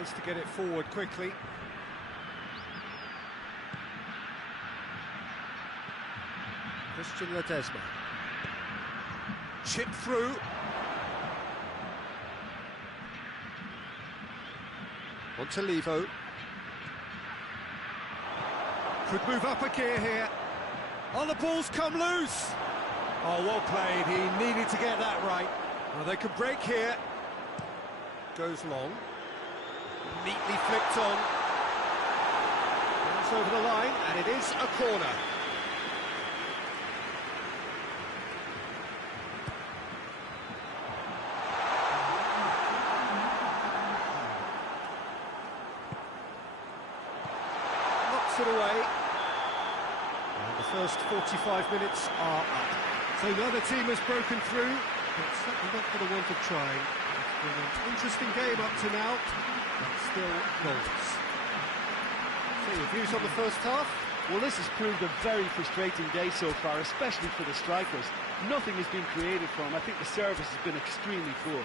Tries to get it forward quickly. Christian Ledesma. Chip through. Montalivo. Could move up a gear here. Oh, the ball's come loose. Oh, well played. He needed to get that right. Well, they could break here. Goes long. Neatly flipped on. Goes over the line, and it is a corner. Knocks it away. And the first 45 minutes are up. So the other team has broken through, but certainly not for the want of trying. It's been an interesting game up to now, but still goals. So your views on the first half? Well, this has proved a very frustrating day so far, especially for the strikers. Nothing has been created for them. I think the service has been extremely poor.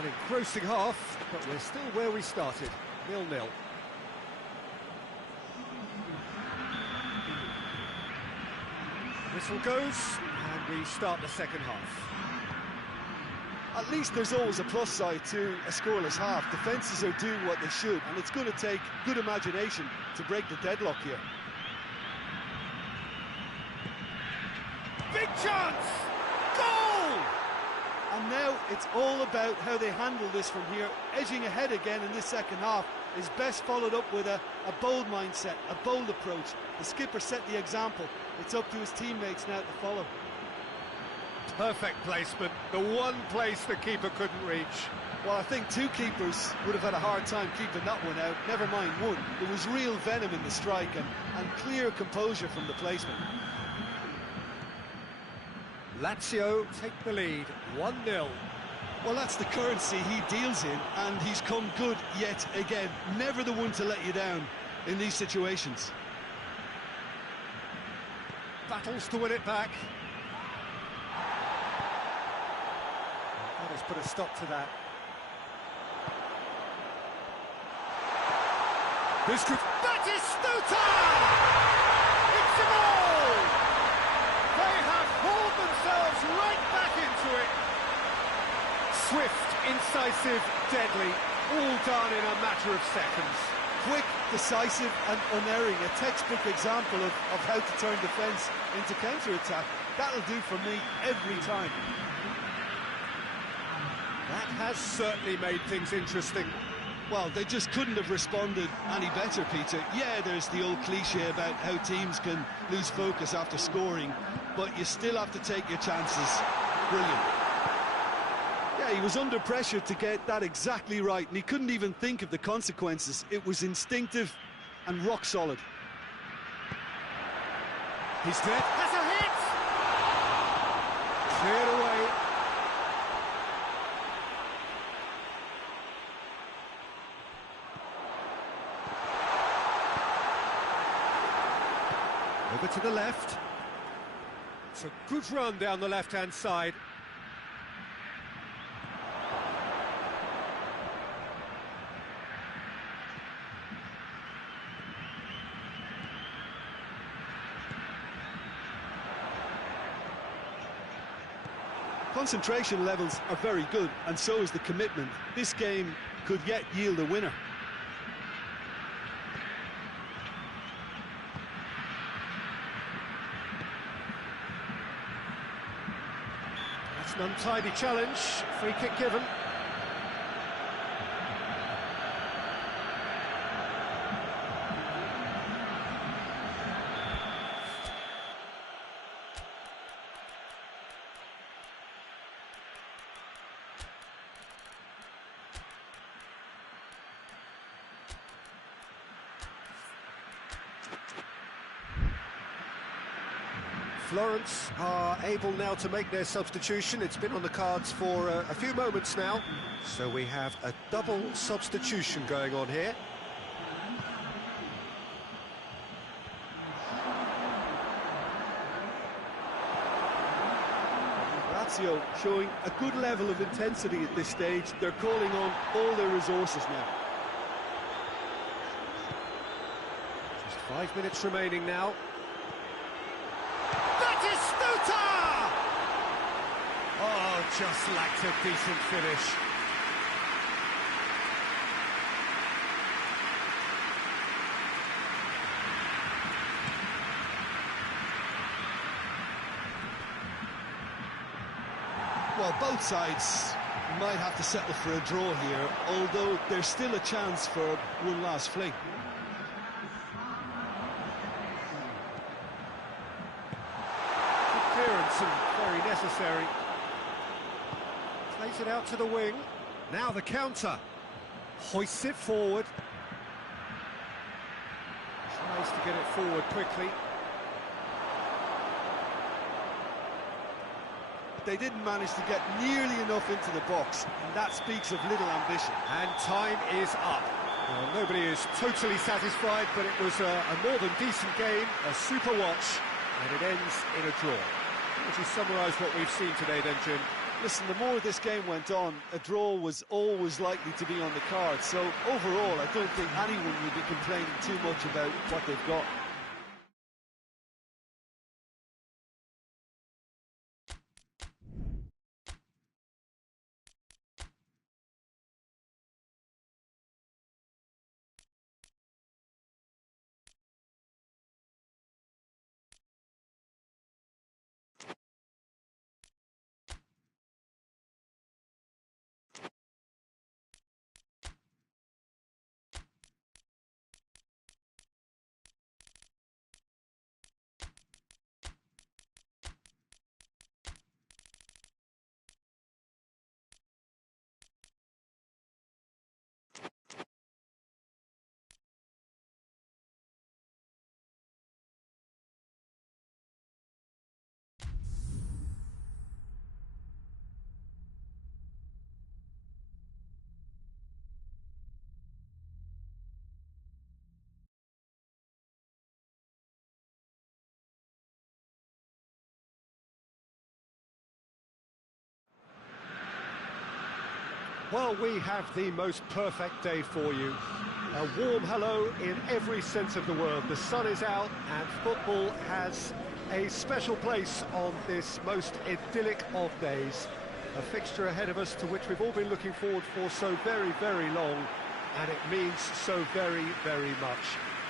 An engrossing half, but we're still where we started, 0-0. Whistle goes, and we start the second half. At least there's always a plus side to a scoreless half. Defences are doing what they should, and it's going to take good imagination to break the deadlock here. Big chance! Goal! And now it's all about how they handle this from here. Edging ahead again in this second half is best followed up with a bold mindset, a bold approach. The skipper set the example. It's up to his teammates now to follow. Perfect placement, the one place the keeper couldn't reach. Well, I think two keepers would have had a hard time keeping that one out, never mind one. There was real venom in the strike and clear composure from the placement. Lazio take the lead, 1-0. Well, that's the currency he deals in, and he's come good yet again. Never the one to let you down in these situations. Battles to win it back. That has put a stop to that. This could... Batistuta! It's a goal! They have hauled themselves right back into it. Swift, incisive, deadly, all done in a matter of seconds. Quick, decisive and unerring, a textbook example of how to turn defence into counter-attack. That'll do for me every time. That has certainly made things interesting. Well, they just couldn't have responded any better, Peter. Yeah, there's the old cliche about how teams can lose focus after scoring, but you still have to take your chances. Brilliant. Yeah, he was under pressure to get that exactly right, and he couldn't even think of the consequences. It was instinctive and rock solid. He's there. Has a hit! Cleared away. Over to the left. It's a good run down the left-hand side. Concentration levels are very good, and so is the commitment. This game could yet yield a winner. That's an untidy challenge. Free kick given. Florence are able now to make their substitution. It's been on the cards for a few moments now. So we have a double substitution going on here. Lazio showing a good level of intensity at this stage. They're calling on all their resources now. Just 5 minutes remaining now. Batistuta! Oh, just lacked a decent finish. Well, both sides might have to settle for a draw here, although there's still a chance for one last fling. Good clearance and very necessary. Plays it out to the wing. Now the counter. Hoists it forward. Tries to get it forward quickly. They didn't manage to get nearly enough into the box, and that speaks of little ambition. And time is up. Well, nobody is totally satisfied, but it was a more than decent game, a super watch, and it ends in a draw. Would you summarise what we've seen today then, Jim? Listen, the more this game went on, a draw was always likely to be on the card. So overall, I don't think anyone will be complaining too much about what they've got. Well, we have the most perfect day for you. A warm hello in every sense of the word. The sun is out and football has a special place on this most idyllic of days. A fixture ahead of us to which we've all been looking forward for so very, very long, and it means so very, very much.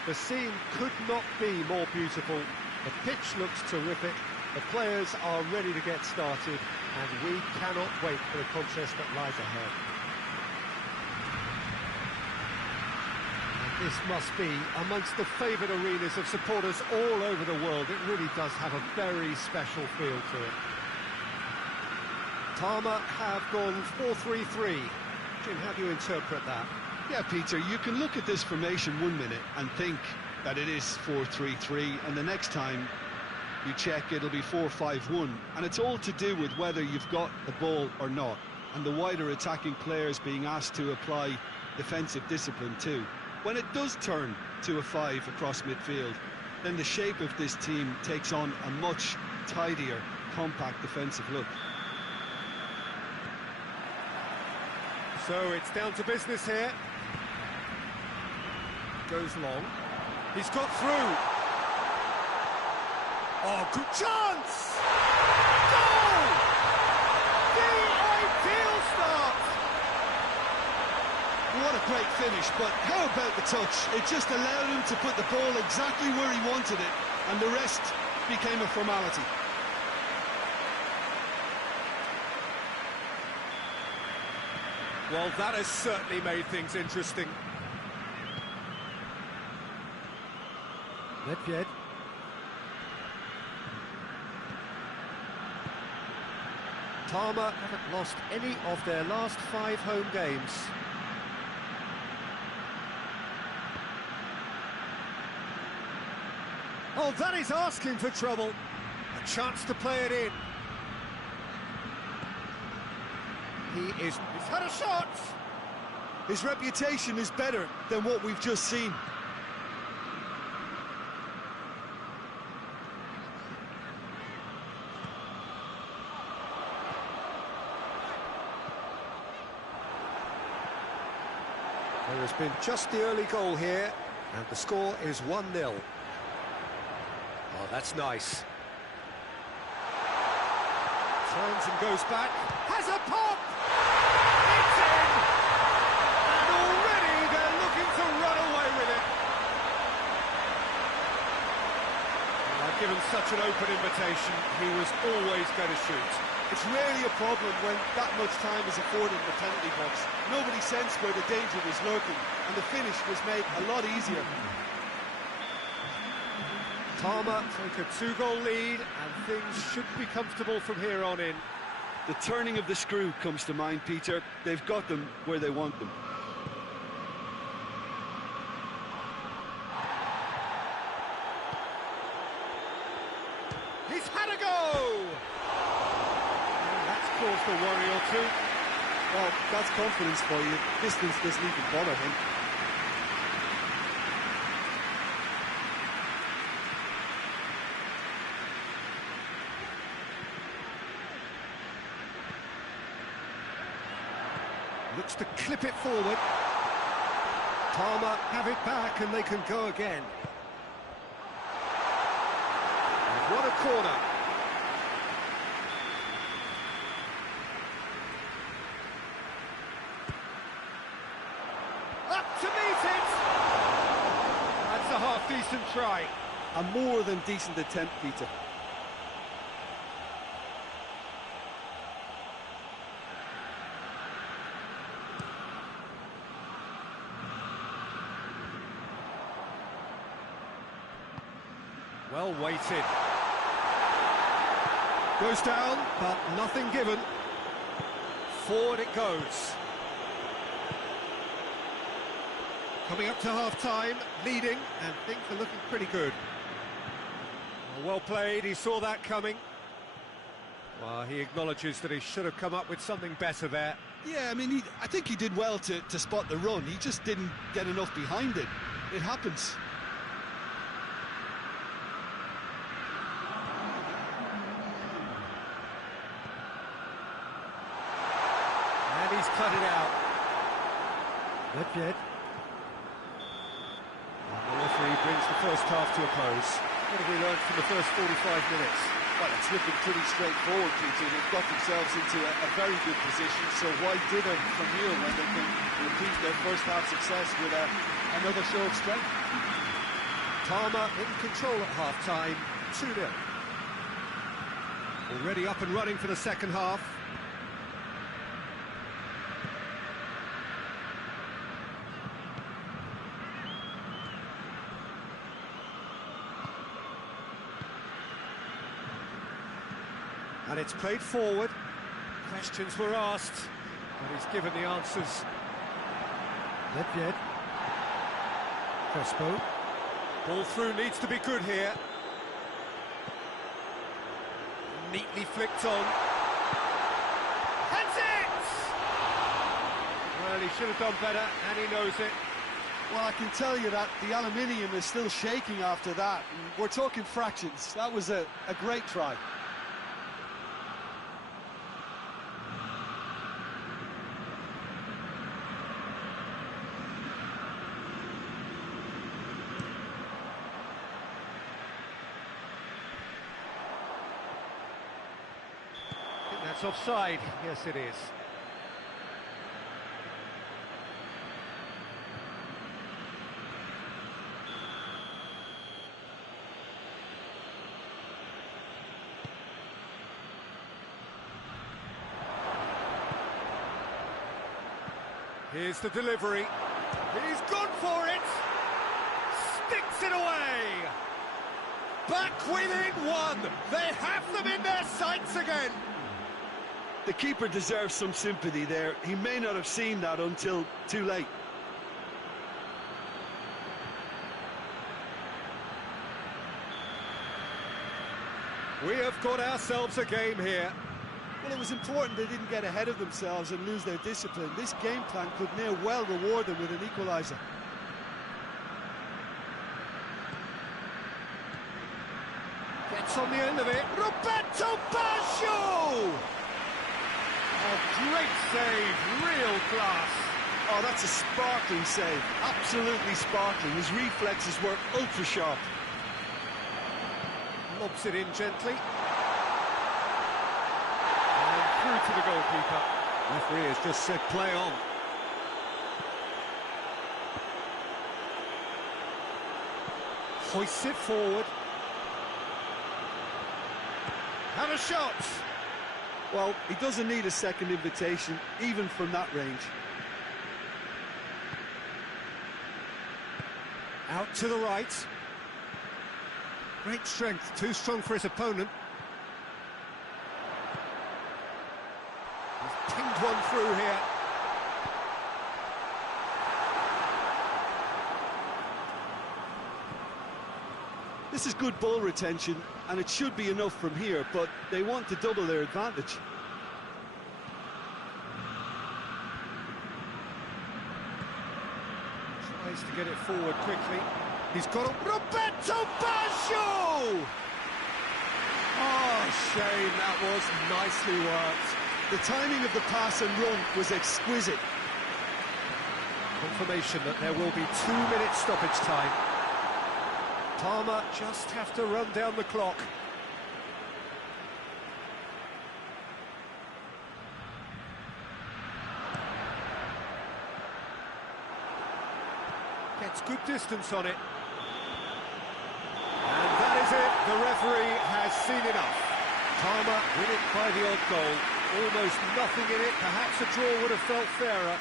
The scene could not be more beautiful. The pitch looks terrific. The players are ready to get started, and we cannot wait for the contest that lies ahead. This must be amongst the favoured arenas of supporters all over the world. It really does have a very special feel to it. Parma have gone 4-3-3. Jim, how do you interpret that? Yeah, Peter, you can look at this formation 1 minute and think that it is 4-3-3, and the next time you check, it'll be 4-5-1, and it's all to do with whether you've got the ball or not, and the wider attacking players being asked to apply defensive discipline too. When it does turn to a 5 across midfield, then the shape of this team takes on a much tidier, compact defensive look. So it's down to business here. Goes long. He's got through. Oh, good chance! Goal! The ideal start! What a great finish, but how about the touch? It just allowed him to put the ball exactly where he wanted it, and the rest became a formality. Well, that has certainly made things interesting. Nedved. Parma haven't lost any of their last 5 home games. Oh, that is asking for trouble. A chance to play it in. He's had a shot! His reputation is better than what we've just seen. There has been just the early goal here, and the score is 1-0. Oh, that's nice. Turns and goes back, has a pop! It's in! And already they're looking to run away with it. Given such an open invitation, he was always going to shoot. It's rarely a problem when that much time is afforded in the penalty box. Nobody sensed where the danger was lurking, and the finish was made a lot easier. Parma take a 2-goal lead, and things should be comfortable from here on in. The turning of the screw comes to mind, Peter. They've got them where they want them. He's had a go! And that's caused a worry or two. Well, that's confidence for you. Distance doesn't even bother him. Looks to clip it forward. Parma have it back and they can go again. And what a corner. Up to meet it! That's a half-decent try. A more than decent attempt, Peter. Well weighted. Goes down, but nothing given. Forward it goes. Coming up to half-time, leading, and things are looking pretty good. Well played, he saw that coming. Well, he acknowledges that he should have come up with something better there. Yeah, I mean, I think he did well to spot the run. He just didn't get enough behind it. It happens. He's cut it out. LECCE. And the referee brings the first half to a close. What have we learned from the first 45 minutes? Well, it's looking pretty straightforward, Peter. They've got themselves into a very good position, so why dither from here when they can repeat their first half success with another show of strength? Parma in control at half-time, 2-0. Already up and running for the second half. And it's played forward. Questions were asked, but he's given the answers. LECCE. Crespo. Ball through needs to be good here. Neatly flicked on. That's it! Well, he should have done better, and he knows it. Well, I can tell you that the aluminium is still shaking after that. We're talking fractions. That was a great try. That's offside. Yes, it is. Here's the delivery. He's gone for it. Sticks it away. Back within one. They have them in their sights again. The keeper deserves some sympathy there. He may not have seen that until too late. We have got ourselves a game here. Well, it was important they didn't get ahead of themselves and lose their discipline. This game plan could near well reward them with an equaliser. Gets on the end of it. Roberto Baggio! A great save, real class. Oh, that's a sparkling save. Absolutely sparkling. His reflexes were ultra sharp. Lobs it in gently. And through to the goalkeeper. Referee has just said play on. Hoists it forward. And a shot! Well, he doesn't need a second invitation, even from that range. Out to the right. Great strength, too strong for his opponent. He's pinged one through here. This is good ball retention, and it should be enough from here, but they want to double their advantage. Tries to get it forward quickly. He's got a... Roberto Baggio! Oh, shame, that was nicely worked. The timing of the pass and run was exquisite. Confirmation that there will be 2 minutes stoppage time. Parma just have to run down the clock. Gets good distance on it. And that is it. The referee has seen enough. Parma win it by the odd goal. Almost nothing in it. Perhaps a draw would have felt fairer.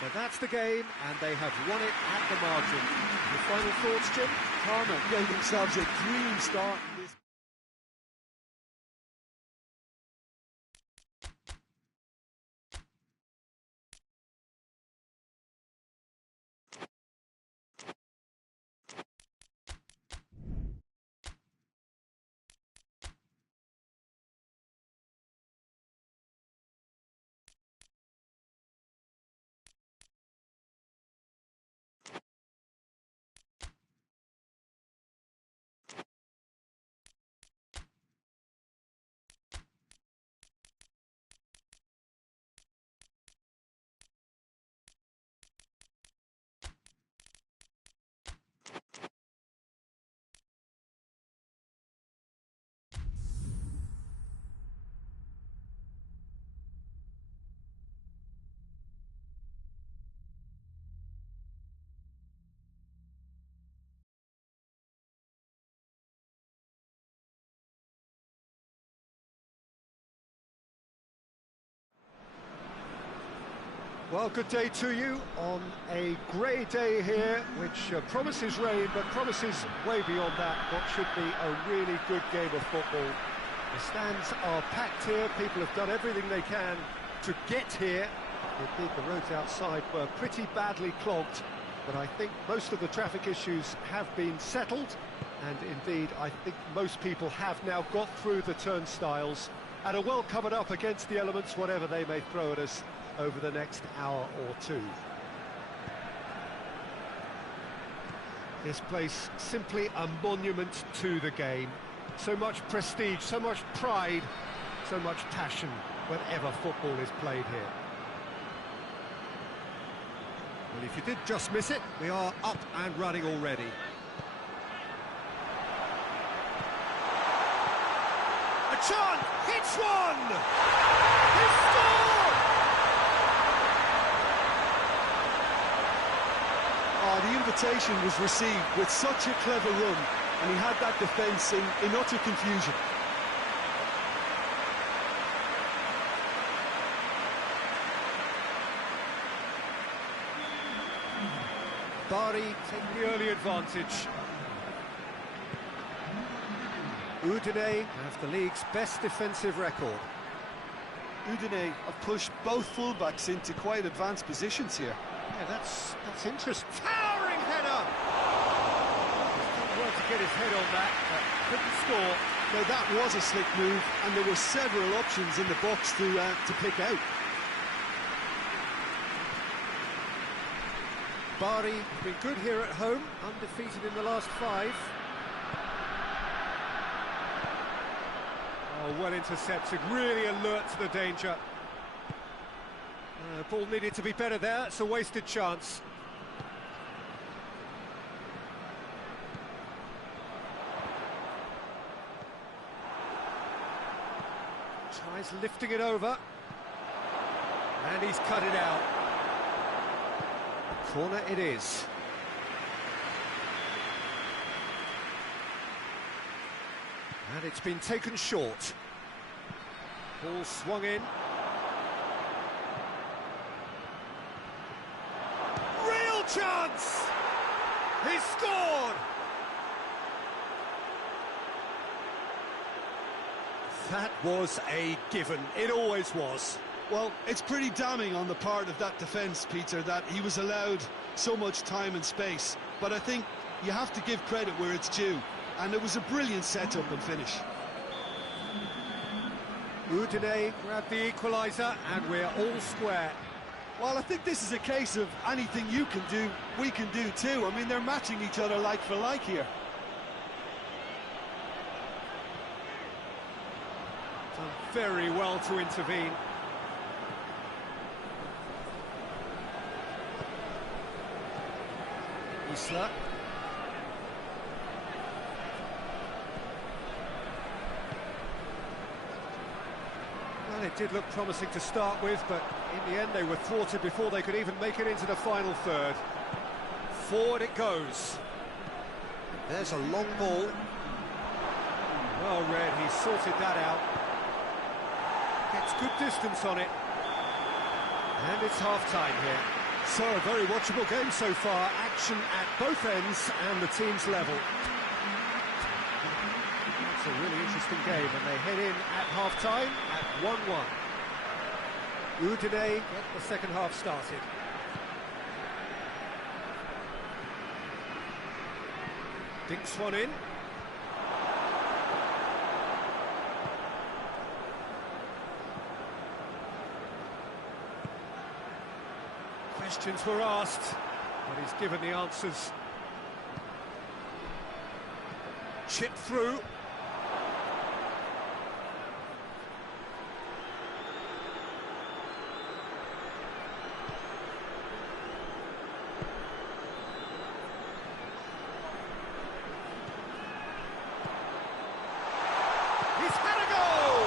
But that's the game, and they have won it at the margin. Your final thoughts, Jim? Parma gave themselves a dream start in this. Well, good day to you on a grey day here, which promises rain, but promises way beyond that what should be a really good game of football. The stands are packed here, people have done everything they can to get here. Indeed, the roads outside were pretty badly clogged, but I think most of the traffic issues have been settled, and indeed, I think most people have now got through the turnstiles and are well covered up against the elements, whatever they may throw at us over the next hour or two. This place simply a monument to the game. So much prestige, so much pride, so much passion whenever football is played here. Well, if you did just miss it, we are up and running already. A chance! Hits one! He scored! Oh, the invitation was received with such a clever run, and he had that defence in utter confusion. Bari taking the early advantage. Udine have the league's best defensive record. Udine have pushed both fullbacks into quite advanced positions here. Yeah, that's interesting. Towering header! He's done well to get his head on that, but couldn't score. Now that was a slick move, and there were several options in the box to pick out. Bari have been good here at home, undefeated in the last 5. Oh, well intercepted, really alert to the danger. Ball needed to be better there, it's a wasted chance. Tries lifting it over. And he's cut it out. Corner it is. And it's been taken short. Ball swung in. Real chance! He's scored! That was a given. It always was. Well, it's pretty damning on the part of that defence, Peter, that he was allowed so much time and space. But I think you have to give credit where it's due. And it was a brilliant setup and finish. Udine grabbed the equaliser, and we're all square. Well, I think this is a case of anything you can do, we can do too. I mean, they're matching each other like for like here. Done very well to intervene. Isla. Well, it did look promising to start with, but in the end they were thwarted before they could even make it into the final third. Forward it goes. There's a long ball. Well read, he sorted that out. Gets good distance on it. And it's half-time here. So, a very watchable game so far. Action at both ends and the team's level. It's a really interesting game, and they head in at half-time at 1-1. Udine get the second half started. Dinks one in. Questions were asked, but he's given the answers. Chip through. He's had a goal!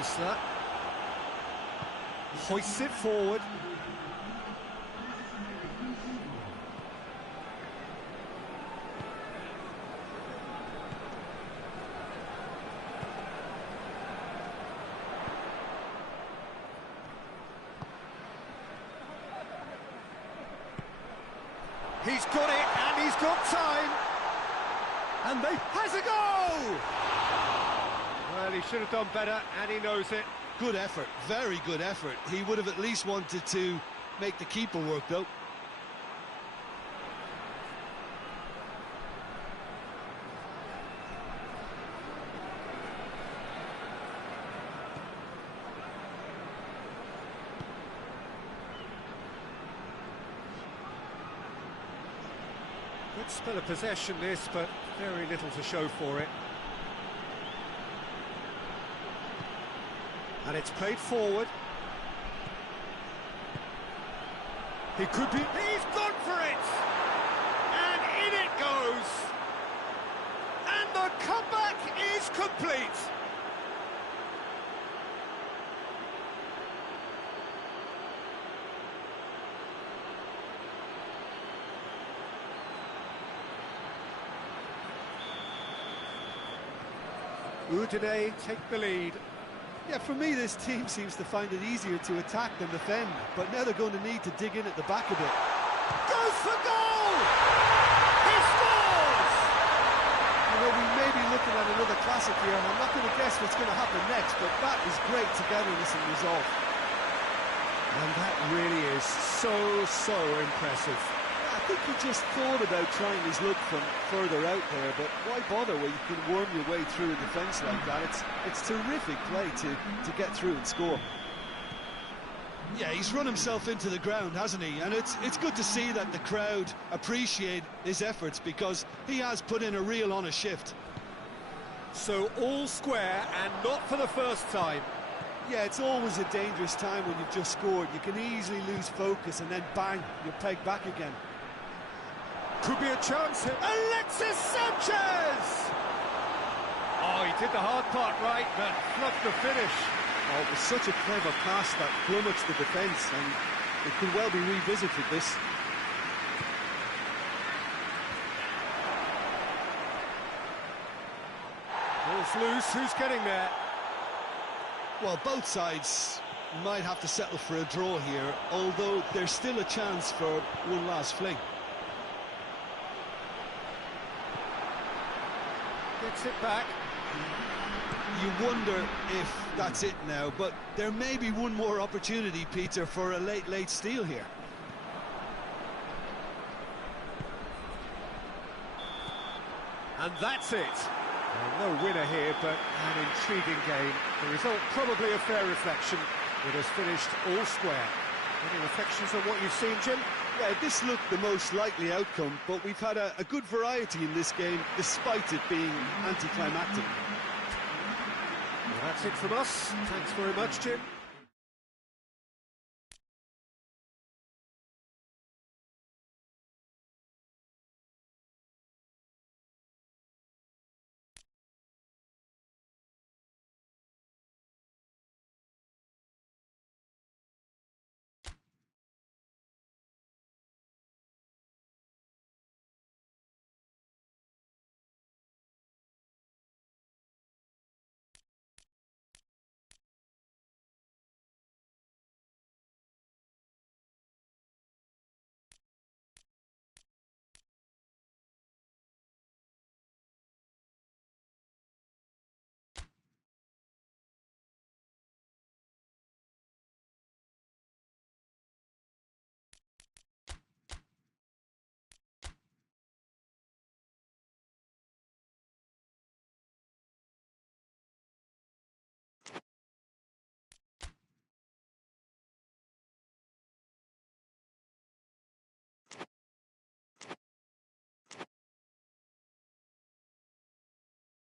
Isla hoists it forward. He's got it, and he's got time. And they has a goal! Well, he should have done better, and he knows it. Good effort, very good effort. He would have at least wanted to make the keeper work, though. Good spell of possession this, but very little to show for it. And it's played forward. He could be... He's gone for it! And in it goes! And the comeback is complete! Udine take the lead. Yeah, for me, this team seems to find it easier to attack than defend, but now they're going to need to dig in at the back a bit. Goes for goal! He scores! You know, we may be looking at another classic here, and I'm not going to guess what's going to happen next, but that is great togetherness and resolve. And that really is so impressive. I think he just thought about trying his look from further out there, but why bother when you can worm your way through a defence like that? It's terrific play to get through and score. Yeah, he's run himself into the ground, hasn't he? And it's good to see that the crowd appreciate his efforts, because he has put in a real honest shift. So all square, and not for the first time. Yeah, it's always a dangerous time when you've just scored. You can easily lose focus and then bang, you're pegged back again. Could be a chance here. Alexis Sanchez! Oh, he did the hard part right, but fluffed the finish. Oh, it was such a clever pass that plummets the defence, and it could well be revisited, this. Ball's loose, who's getting there? Well, both sides might have to settle for a draw here, although there's still a chance for one last fling. Gets it back. You wonder if that's it now, but there may be one more opportunity, Peter, for a late steal here. And that's it. Well, no winner here, but an intriguing game. The result probably a fair reflection. It has finished all square. Any reflections on what you've seen, Jim? Yeah, this looked the most likely outcome, but we've had a good variety in this game, despite it being anticlimactic. Well, that's it from us. Thanks very much, Jim.